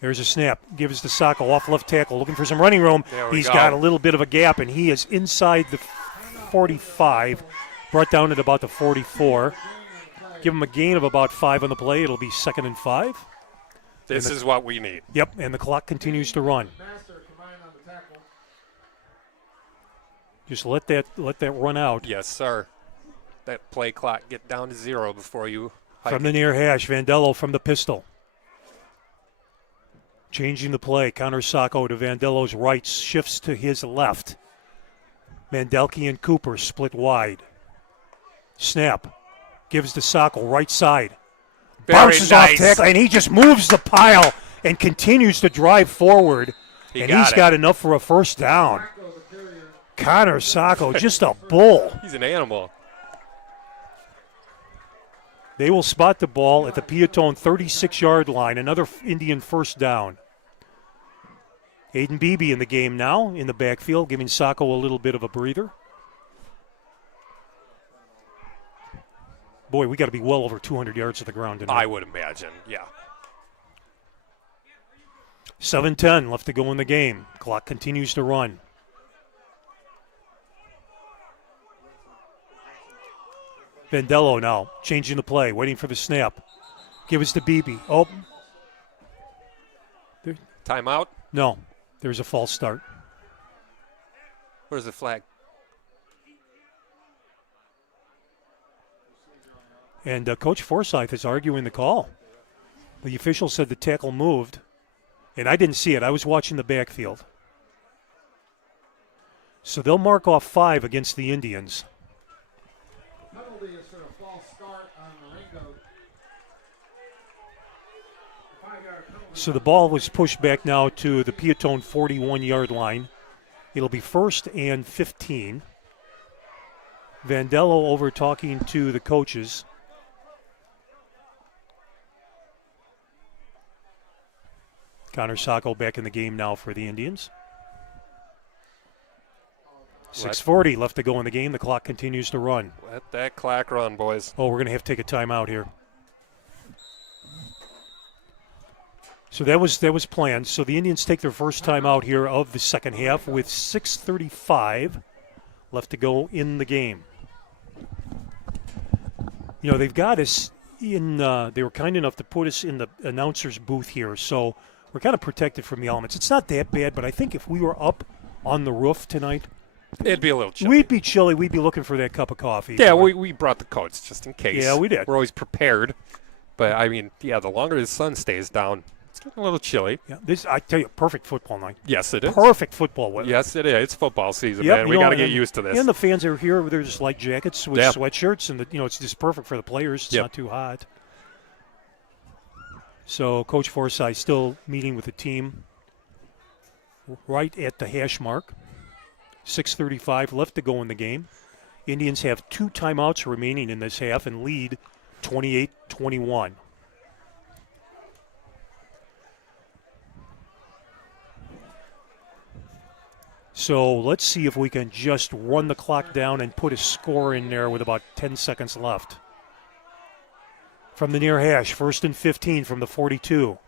There's a snap. Gives to Sacco off left tackle, looking for some running room. He's got a little bit of a gap, and he is inside the 45, brought down at about the 44. Give him a gain of about 5 on the play. It'll be 2nd and 5. This is what we need. Yep, and the clock continues to run. Just let that run out. Yes, sir. That play clock get down to 0 before you hike. From the near hash, Vandello from the pistol. Changing the play. Connor Sacco to Vandello's right, shifts to his left. Mandelke and Cooper split wide. Snap. Gives to Sacco, right side. Bounces off tackle, and he just moves the pile and continues to drive forward. He's got enough for a first down. Connor Sacco, just a bull. He's an animal. They will spot the ball at the Peotone 36-yard line. Another Indian first down. Hayden Beebe in the game now in the backfield, giving Sacco a little bit of a breather. Boy, we got to be well over 200 yards to the ground tonight. I would imagine, yeah. 7:10 left to go in the game. Clock continues to run. Vandello now changing the play, waiting for the snap. Give us to Beebe. Oh. Timeout? No, there's a false start. Where's the flag? And Coach Forsyth is arguing the call. The official said the tackle moved, and I didn't see it. I was watching the backfield. So they'll mark off 5 against the Indians. Penalty is for a false start on Marengo. 5-yard penalty. So the ball was pushed back now to the Peotone 41-yard line. It'll be 1st and 15. Vandello over talking to the coaches. Connor Sacco back in the game now for the Indians. 6:40 left to go in the game. The clock continues to run. Let that clock run, boys. Oh, we're going to have to take a timeout here. So that was planned. So the Indians take their first timeout here of the second half with 6:35 left to go in the game. You know, they've got us in, they were kind enough to put us in the announcer's booth here, so we're kind of protected from the elements. It's not that bad, but I think if we were up on the roof tonight, It'd be a little chilly. we'd be chilly. We'd be looking for that cup of coffee. Yeah, we brought the coats just in case. Yeah, we did. We're always prepared. But, I mean, yeah, the longer the sun stays down, it's getting a little chilly. Yeah, this, I tell you, perfect football night. Yes, it is. Perfect football weather. Yes, it is. It's football season, Yep, man. you We know, got to get and- used to this. And the fans are here. They're just light jackets with Yeah. sweatshirts, and it's just perfect for the players. It's Yep. not too hot. So Coach Forsyth still meeting with the team right at the hash mark. 6:35 left to go in the game. Indians have 2 timeouts remaining in this half and lead 28-21. So let's see if we can just run the clock down and put a score in there with about 10 seconds left. From the near hash, 1st and 15 from the 42.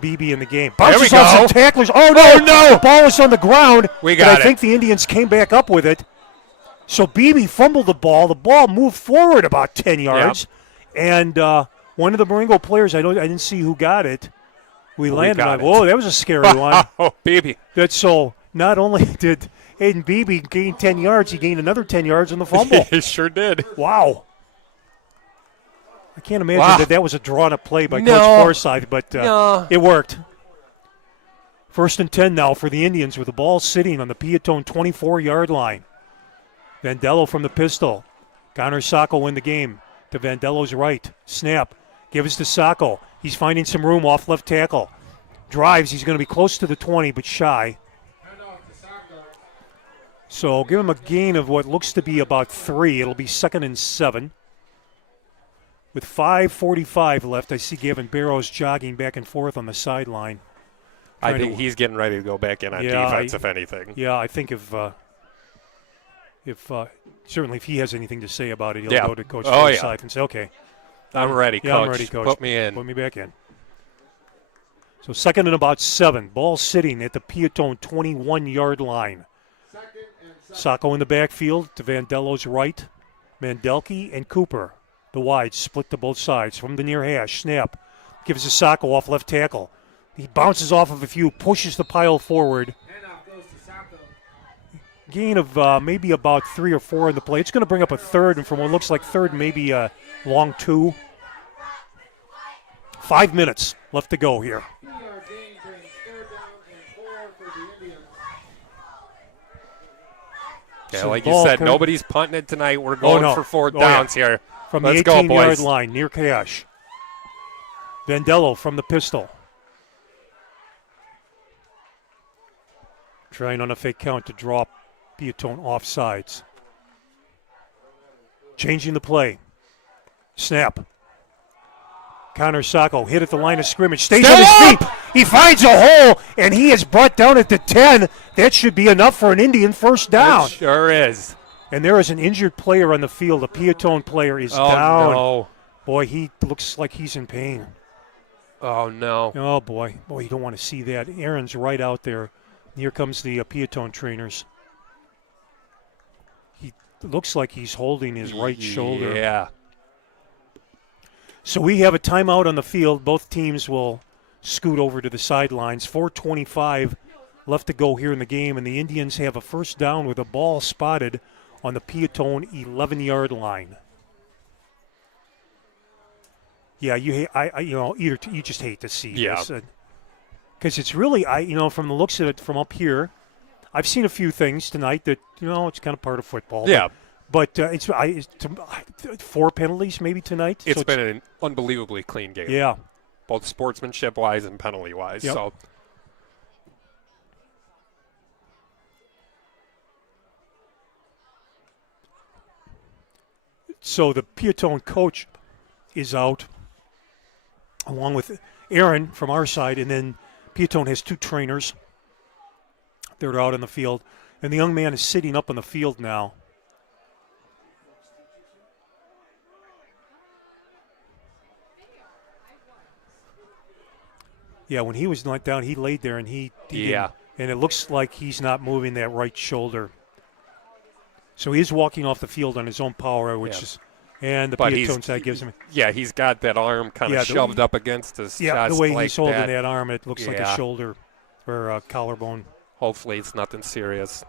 BB in the game. Bounces we off go. some tacklers. Oh, no. Oh, no. The ball is on the ground. We but got I think the Indians came back up with it. So BB fumbled the ball. The ball moved forward about 10 yards. And one of the Marengo players, I didn't see who got it. We landed got on, it. whoa, that was a scary one. Oh, baby. That's so not only did Hayden Beebe gain 10 yards, he gained another 10 yards on the fumble. He sure did. Wow. I can't imagine Wow. that was a drawn-up play by No. Coach Forsyth, but No. it worked. 1st and 10 now for the Indians with the ball sitting on the Peotone 24-yard line. Vandello from the pistol. Connor Sacco in the game to Vandello's right. Snap. Gives to Sacco. He's finding some room off left tackle. Drives. He's going to be close to the 20, but shy. So give him a gain of what looks to be about 3. It'll be 2nd and 7. With 5:45 left, I see Gavin Barrows jogging back and forth on the sideline. I Trying think to- he's getting ready to go back in on Yeah, defense, if anything. Yeah, I think if certainly if he has anything to say about it, he'll Yeah. go to Coach Oh, yeah. Forsyth and say, okay. I'm ready, Yeah, Coach. I'm ready, Coach. Put me in. Put me back in. So 2nd and about 7. Ball sitting at the Peotone 21-yard line. Sacco in the backfield to Vandello's right. Mandelke and Cooper. The wide split to both sides. From the near hash, snap. Gives to Sacco off left tackle. He bounces off of a few, pushes the pile forward. Gain of maybe about 3 or 4 in the play. It's going to bring up a 3rd, and from what looks like 3rd, maybe a long 2. 5 minutes left to go here. Yeah, So like you ball said, coming- nobody's punting it tonight. We're going no. for 4th Oh, yeah. downs here. From Let's the go, 18-yard boys. line, near cash. Vandello from the pistol. Trying on a fake count to drop Peotone offsides. Changing the play. Snap. Connor Sacco hit at the line of scrimmage. Stays on his feet. He finds a hole, and he is brought down at the 10. That should be enough for an Indian first down. It sure is. And there is an injured player on the field. A Peotone player is Oh, down. no. Boy, he looks like he's in pain. Oh, no. Oh, boy. Boy, you don't want to see that. Aaron's right out there. Here comes the Peotone trainers. He looks like he's holding his right shoulder. Yeah. So we have a timeout on the field. Both teams will scoot over to the sidelines. 4:25 left to go here in the game, and the Indians have a first down with a ball spotted on the Peotone 11-yard line. Yeah, you just hate to see Yeah. this, because it's really from the looks of it from up here. I've seen a few things tonight that it's kind of part of football. Yeah. But it's 4 penalties maybe tonight. It's So been an unbelievably clean game. yeah. Both sportsmanship-wise and penalty-wise. Yep. So So the Peotone coach is out, along with Aaron from our side, and then Peotone has 2 trainers. They're out on the field, and the young man is sitting up on the field now. Yeah, when he was knocked down, he laid there and he Yeah. didn't- and it looks like he's not moving that right shoulder. So he is walking off the field on his own power, which is, and the Peotone side gives him. Yeah, he's got that arm kind of shoved up against his chest. The way like he's holding that arm, it looks like a Yeah. shoulder or a collarbone. Hopefully it's nothing serious.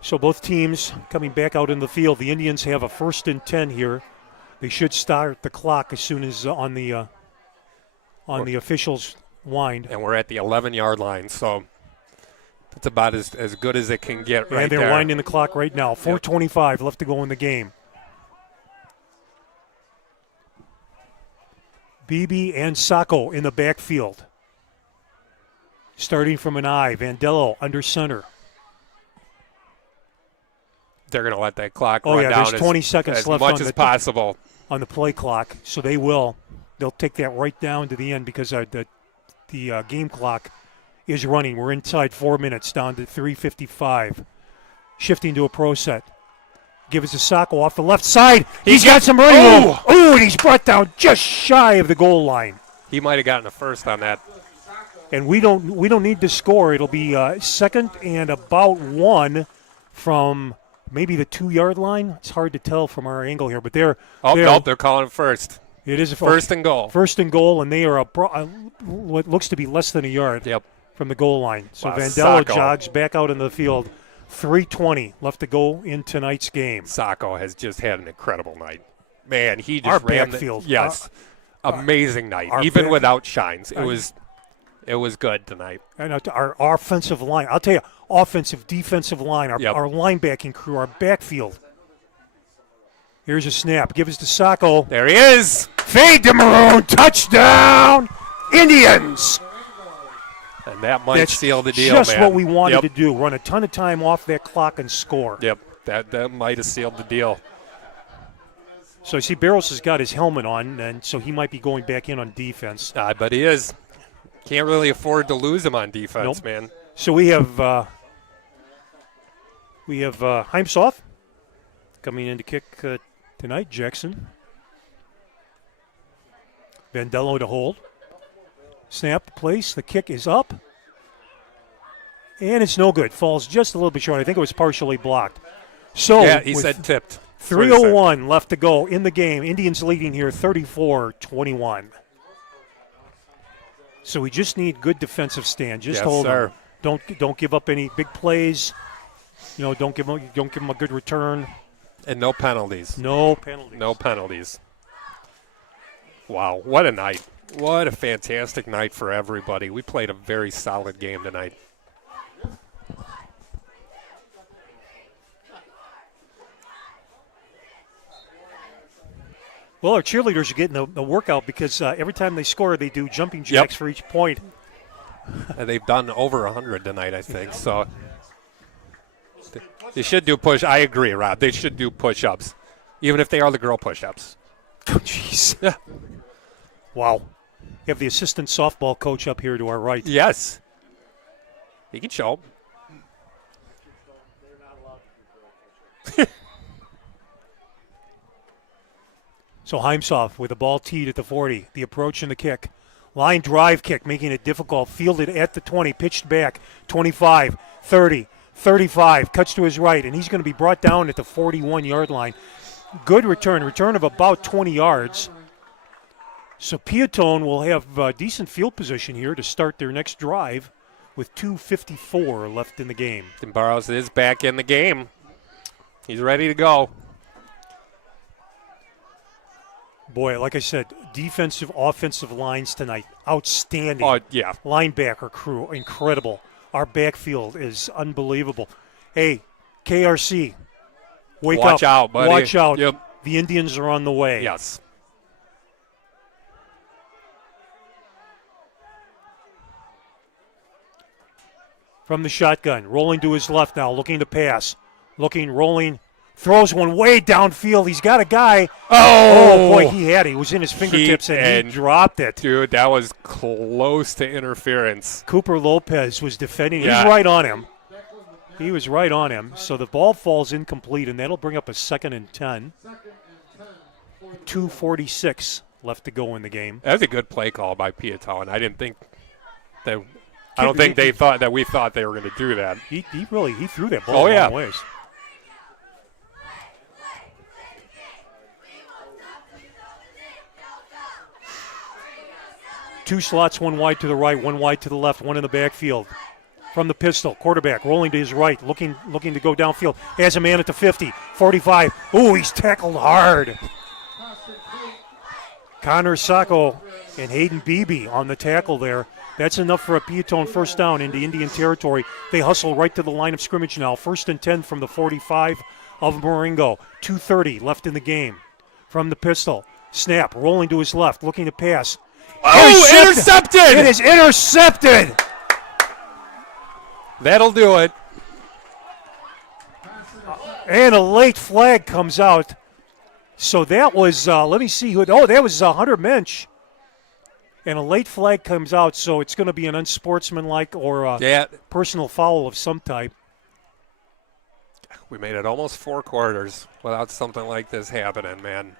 So both teams coming back out in the field. The Indians have a 1st and 10 here. They should start the clock as soon as on the officials' wind. And we're at the 11-yard line, so it's about as good as it can get right And they're there. winding the clock right now. 4:25 left to go in the game. Beebe and Sacco in the backfield. Starting from an I. Vandello under center. They're going to let that clock run down there's 20 seconds as left much on as the possible. on the play clock, so they will. They'll take that right down to the end because the game clock is running. We're inside 4 minutes, down to 3:55. Shifting to a pro set. Give it to Sacco off the left side. He's got some running room. Oh, and he's brought down just shy of the goal line. He might have gotten a first on that. And we don't need to score. It'll be second and about 1 from maybe the 2-yard line. It's hard to tell from our angle here, but they're calling it first. It is a first and goal. First and goal, and they are what looks to be less than a yard from the goal line. So Wow, Vandello Sacco. jogs back out into the field. 3:20 left to go in tonight's game. Sacco has just had an incredible night. Man, he just Our ran backfield. amazing night. our Even back- without Shines, it was good tonight. And our offensive line, I'll tell you, offensive, defensive line, our linebacking crew, our backfield. Here's a snap. Give us to Sacco. There he is. Fade to Maroon. Touchdown, Indians. And that might That's seal the deal, just man. what we wanted to do. Run a ton of time off that clock and score. Yep, that might have sealed the deal. So I see Barrows has got his helmet on, and so he might be going back in on defense. I bet he is. Can't really afford to lose him on defense, Nope. man. So we have Heimsoff coming in to kick tonight. Jackson. Vandello to hold. Snap, place. The kick is up. And it's no good. Falls just a little bit short. I think it was partially blocked. So Yeah, he with said tipped. 3:01 left to go in the game. Indians leading here 34-21. So we just need good defensive stand. Just Yes, hold sir. them. Don't give up any big plays. You know, don't give them a good return. And no penalties. No penalties. No penalties. Wow, what a night. What a fantastic night for everybody. We played a very solid game tonight. Well, our cheerleaders are getting a workout because every time they score, they do jumping jacks for each point. And they've done over 100 tonight, I think. So they should do push. I agree, Rob. They should do push-ups, even if they are the girl push-ups. Oh, jeez. Wow. We have the assistant softball coach up here to our right. Yes. He can show. So Heimsoff with the ball teed at the 40. The approach and the kick. Line drive kick, making it difficult. Fielded at the 20, pitched back. 25, 30, 35. Cuts to his right, and he's going to be brought down at the 41-yard line. Good return of about 20 yards. So Peotone will have decent field position here to start their next drive with 2:54 left in the game. And Burrows is back in the game. He's ready to go. Boy, like I said, defensive, offensive lines tonight, outstanding. Oh, yeah. Linebacker crew, incredible. Our backfield is unbelievable. Hey, KRC, wake up. Watch out, buddy. Watch out. Yep. The Indians are on the way. Yes. From the shotgun, rolling to his left now, looking to pass. Rolling, throws one way downfield. He's got a guy. Oh boy, he was in his fingertips and he dropped it. Dude, that was close to interference. Cooper Lopez was defending. Yeah. He was right on him. He was right on him. So the ball falls incomplete, and that'll bring up a 2nd and 10. 2:46 left to go in the game. That was a good play call by Peotone. I didn't think that I don't think they thought that we thought they were going to do that. He threw that ball Oh, a yeah. long ways. Two slots, one wide to the right, one wide to the left, one in the backfield. From the pistol, quarterback rolling to his right, looking to go downfield. Has a man at the 50, 45. Ooh, he's tackled hard. Connor Sacco and Hayden Beebe on the tackle there. That's enough for a Peotone first down into Indian territory. They hustle right to the line of scrimmage now. 1st and 10 from the 45 of Marengo. 2:30 left in the game. From the pistol, snap, rolling to his left, looking to pass. Oh, intercepted! It is intercepted! That'll do it. And a late flag comes out. So that was, let me see who, that was Hunter Mensch. And a late flag comes out, so it's going to be an unsportsmanlike or personal foul of some type. We made it almost 4 quarters without something like this happening, man.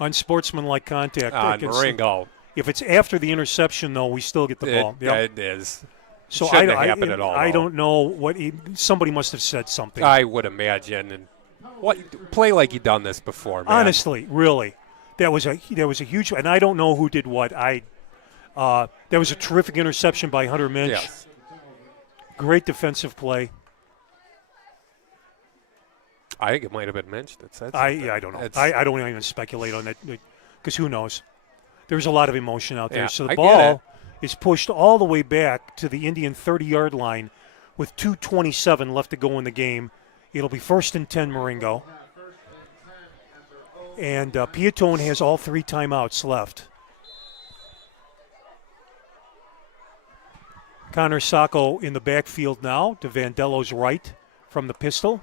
Unsportsmanlike contact. On Marengo. If it's after the interception, though, we still get the ball. Yeah, it is. So Shouldn't have happened at all. I don't know what somebody must have said something. I would imagine. And play like you done this before, man. Honestly, really, that was a huge. And I don't know who did what. That was a terrific interception by Hunter Mensch. Yes. Great defensive play. I think it might have been Mensch that said something. I don't know. I don't even speculate on that because who knows? There's a lot of emotion out there. Yeah, So the I ball is pushed all the way back to the Indian 30-yard line with 2:27 left to go in the game. It'll be 1st and 10 Marengo. And Peotone has all 3 timeouts left. Connor Sacco in the backfield now to Vandello's right from the pistol.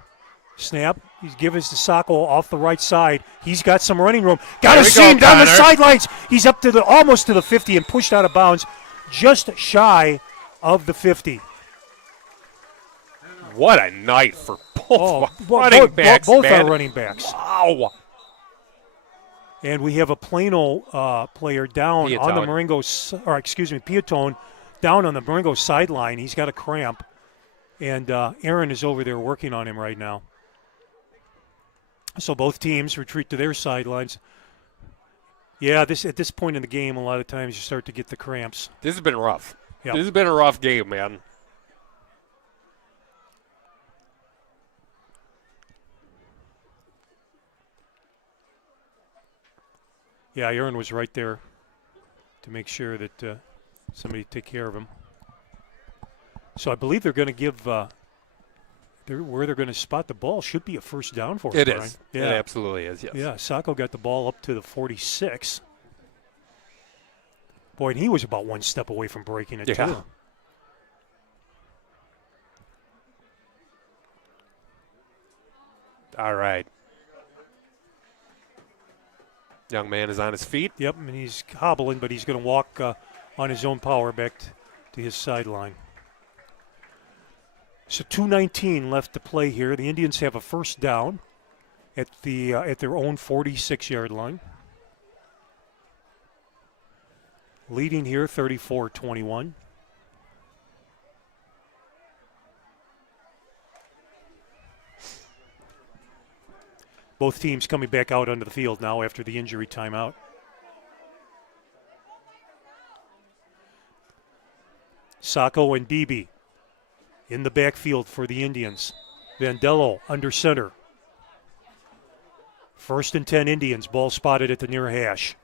Snap. He's given to Sacco off the right side. He's got some running room. Got to see him down the sidelines. He's up to almost to the 50 and pushed out of bounds just shy of the 50. What a night for both running backs, both man. our running backs. Wow. And we have a Plano player down Peotone. on the Peotone down on the Marengo sideline. He's got a cramp. And Aaron is over there working on him right now. So both teams retreat to their sidelines. Yeah, at this point in the game, a lot of times you start to get the cramps. This has been rough. Yeah. This has been a rough game, man. Yeah, Aaron was right there to make sure that somebody take care of him. So I believe they're going to give where they're going to spot the ball should be a first down for us. It Brian. is. Yeah. It absolutely is, yes. Yeah, Sacco got the ball up to the 46. Boy, and he was about one step away from breaking it, Yeah. too. All right. Young man is on his feet. Yep, and he's hobbling, but he's going to walk on his own power back to his sideline. So 2:19 left to play here. The Indians have a first down at their own 46-yard line. Leading here 34-21. Both teams coming back out onto the field now after the injury timeout. Sacco and Beebe in the backfield for the Indians. Vandello under center. 1st and 10 Indians. Ball spotted at the near hash.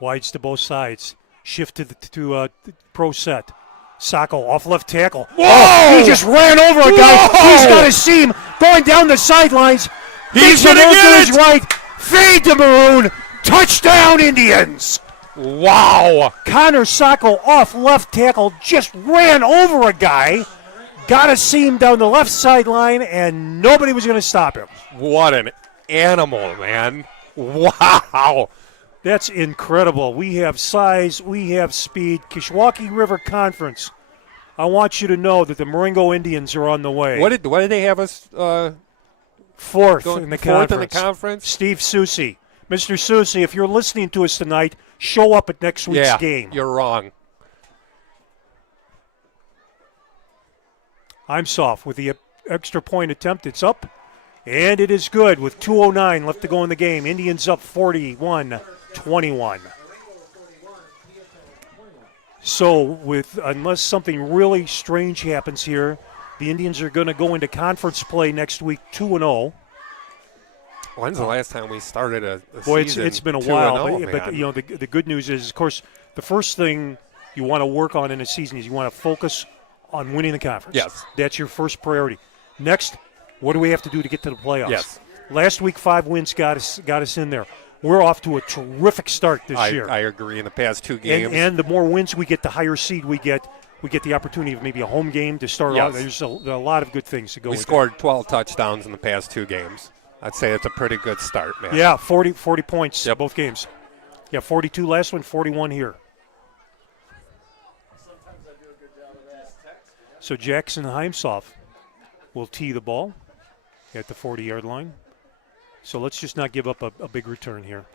Wides to both sides. Shift to pro set. Sacco off left tackle. Whoa! Oh, he just ran over a guy. Whoa! He's got a seam going down the sidelines. He's going gonna to get his it! right. Fade to Maroon. Touchdown, Indians. Wow. Connor Sacco off left tackle just ran over a guy. Got a seam down the left sideline, and nobody was going to stop him. What an animal, man. Wow. That's incredible. We have size. We have speed. Kishwaukee River Conference. I want you to know that the Marengo Indians are on the way. What did they have us Fourth going in the fourth conference. in the conference? Steve Susi, Mr. Susi, if you're listening to us tonight, show up at next week's Yeah, game. you're wrong. I'm soft with the extra point attempt. It's up, and it is good with 2:09 left to go in the game. Indians up 41-21. So unless something really strange happens here, the Indians are going to go into conference play next week 2-0. When's the last time we started a Boy, season? it's been a 2-0, while. But man? you know, the good news is, of course, the first thing you want to work on in a season is you want to focus on winning the conference. Yes. That's your first priority. Next, what do we have to do to get to the playoffs? Yes. Last week, 5 wins got us in there. We're off to a terrific start this year. I agree. In the past 2 games. And the more wins we get, the higher seed we get. We get the opportunity of maybe a home game to start Yes. off. There's a lot of good things to go We with. scored 12 touchdowns in the past 2 games. I'd say it's a pretty good start, man. Yeah, 40 points Yep. both games. Yeah, 42 last one, 41 here. So Jackson Heimsoff will tee the ball at the 40-yard line. So let's just not give up a big return here.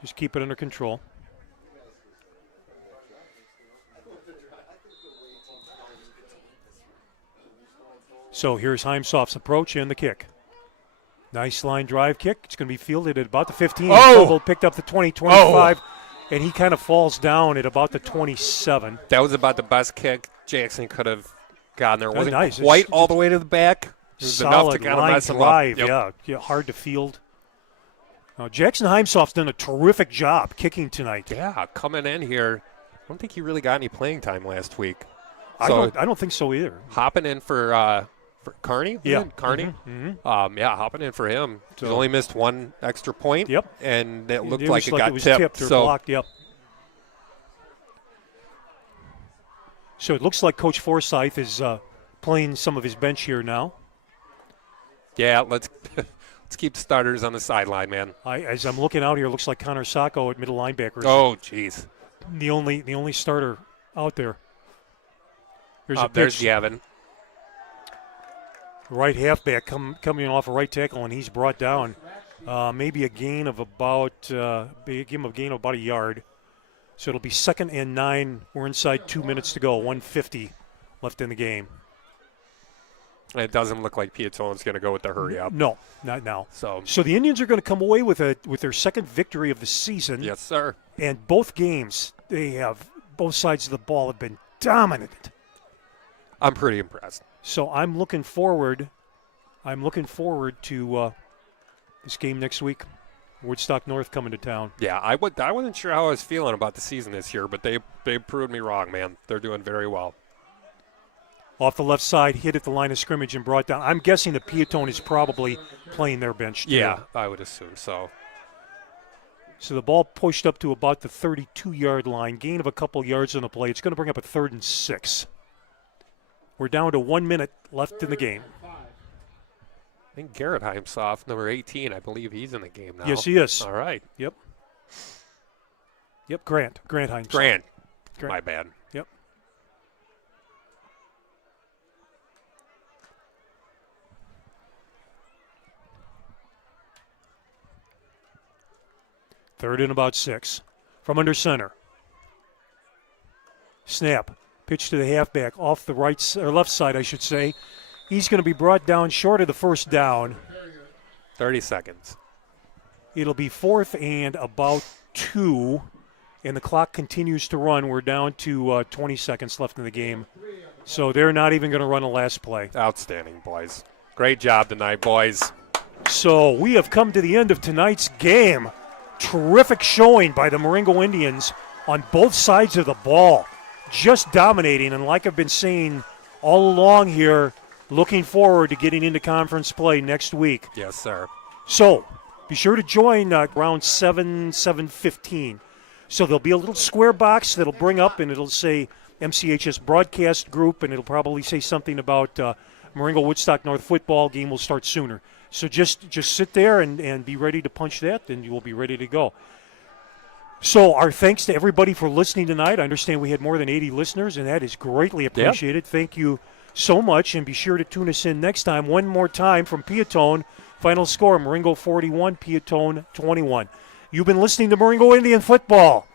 Just keep it under control. So here's Heimsoff's approach and the kick. Nice line drive kick. It's going to be fielded at about the 15. Oh! Fumble, picked up the 20, 25, and he kind of falls down at about the 27. That was about the best kick Jackson could have gotten there. It wasn't nice. quite It's all the way to the back. It was enough to Solid kind of line mess him drive, up. Yep. yeah, hard to field. Now, Jackson Heimsoff's done a terrific job kicking tonight. Yeah, coming in here. I don't think he really got any playing time last week. I So don't think so either. hopping in for Carney? Yeah. Carney? Yeah, hopping in for him. He only missed 1 extra point. Yep. And it looked It like was it got was tipped. or So blocked, yep. So it looks like Coach Forsyth is playing some of his bench here now. yeah, let's keep the starters on the sideline, man. As I'm looking out here, it looks like Connor Sacco at middle linebacker. Oh, jeez. The only starter out there. There's Gavin. Right halfback coming off a right tackle, and he's brought down. Maybe a gain of about give him a gain of about a yard. So it'll be 2nd and 9. We're inside 2 minutes to go. 1:50 left in the game. It doesn't look like Peotone's going to go with the hurry up. No, not now. So So the Indians are going to come away with their second victory of the season. yes, sir. And both games, both sides of the ball have been dominant. I'm pretty impressed. So I'm looking forward to this game next week. Woodstock North coming to town. Yeah, I wasn't sure how I was feeling about the season this year, but they proved me wrong, man. They're doing very well. Off the left side, hit at the line of scrimmage and brought down. I'm guessing the Peotone is probably playing their bench too. Yeah, I would assume so. So the ball pushed up to about the 32-yard line, gain of a couple yards on the play. It's going to bring up a 3rd and 6. We're down to 1 minute left in the game. I think Garrett Heimsoff, number 18, I believe he's in the game now. Yes, he is. All right. Yep, Grant Hines. Grant. Grant. My bad. Yep. Third and about 6. From under center. Snap. Pitch to the halfback off the left side, I should say. He's going to be brought down short of the first down. 30 seconds. It'll be 4th and about 2, and the clock continues to run. We're down to 20 seconds left in the game. So they're not even going to run a last play. Outstanding, boys. Great job tonight, boys. So we have come to the end of tonight's game. Terrific showing by the Marengo Indians on both sides of the ball. Just dominating, and like I've been saying all along here, looking forward to getting into conference play next week. Yes, sir. So be sure to join around 7:15. So there'll be a little square box that'll bring up, and it'll say MCHS Broadcast Group, and it'll probably say something about Marengo Woodstock North football game will start sooner. So just sit there and be ready to punch that, and you will be ready to go. So our thanks to everybody for listening tonight. I understand we had more than 80 listeners, and that is greatly appreciated. Thank you so much, and be sure to tune us in next time. One more time from Peotone, Final score, Marengo 41, Peotone 21. You've been listening to Marengo Indian Football.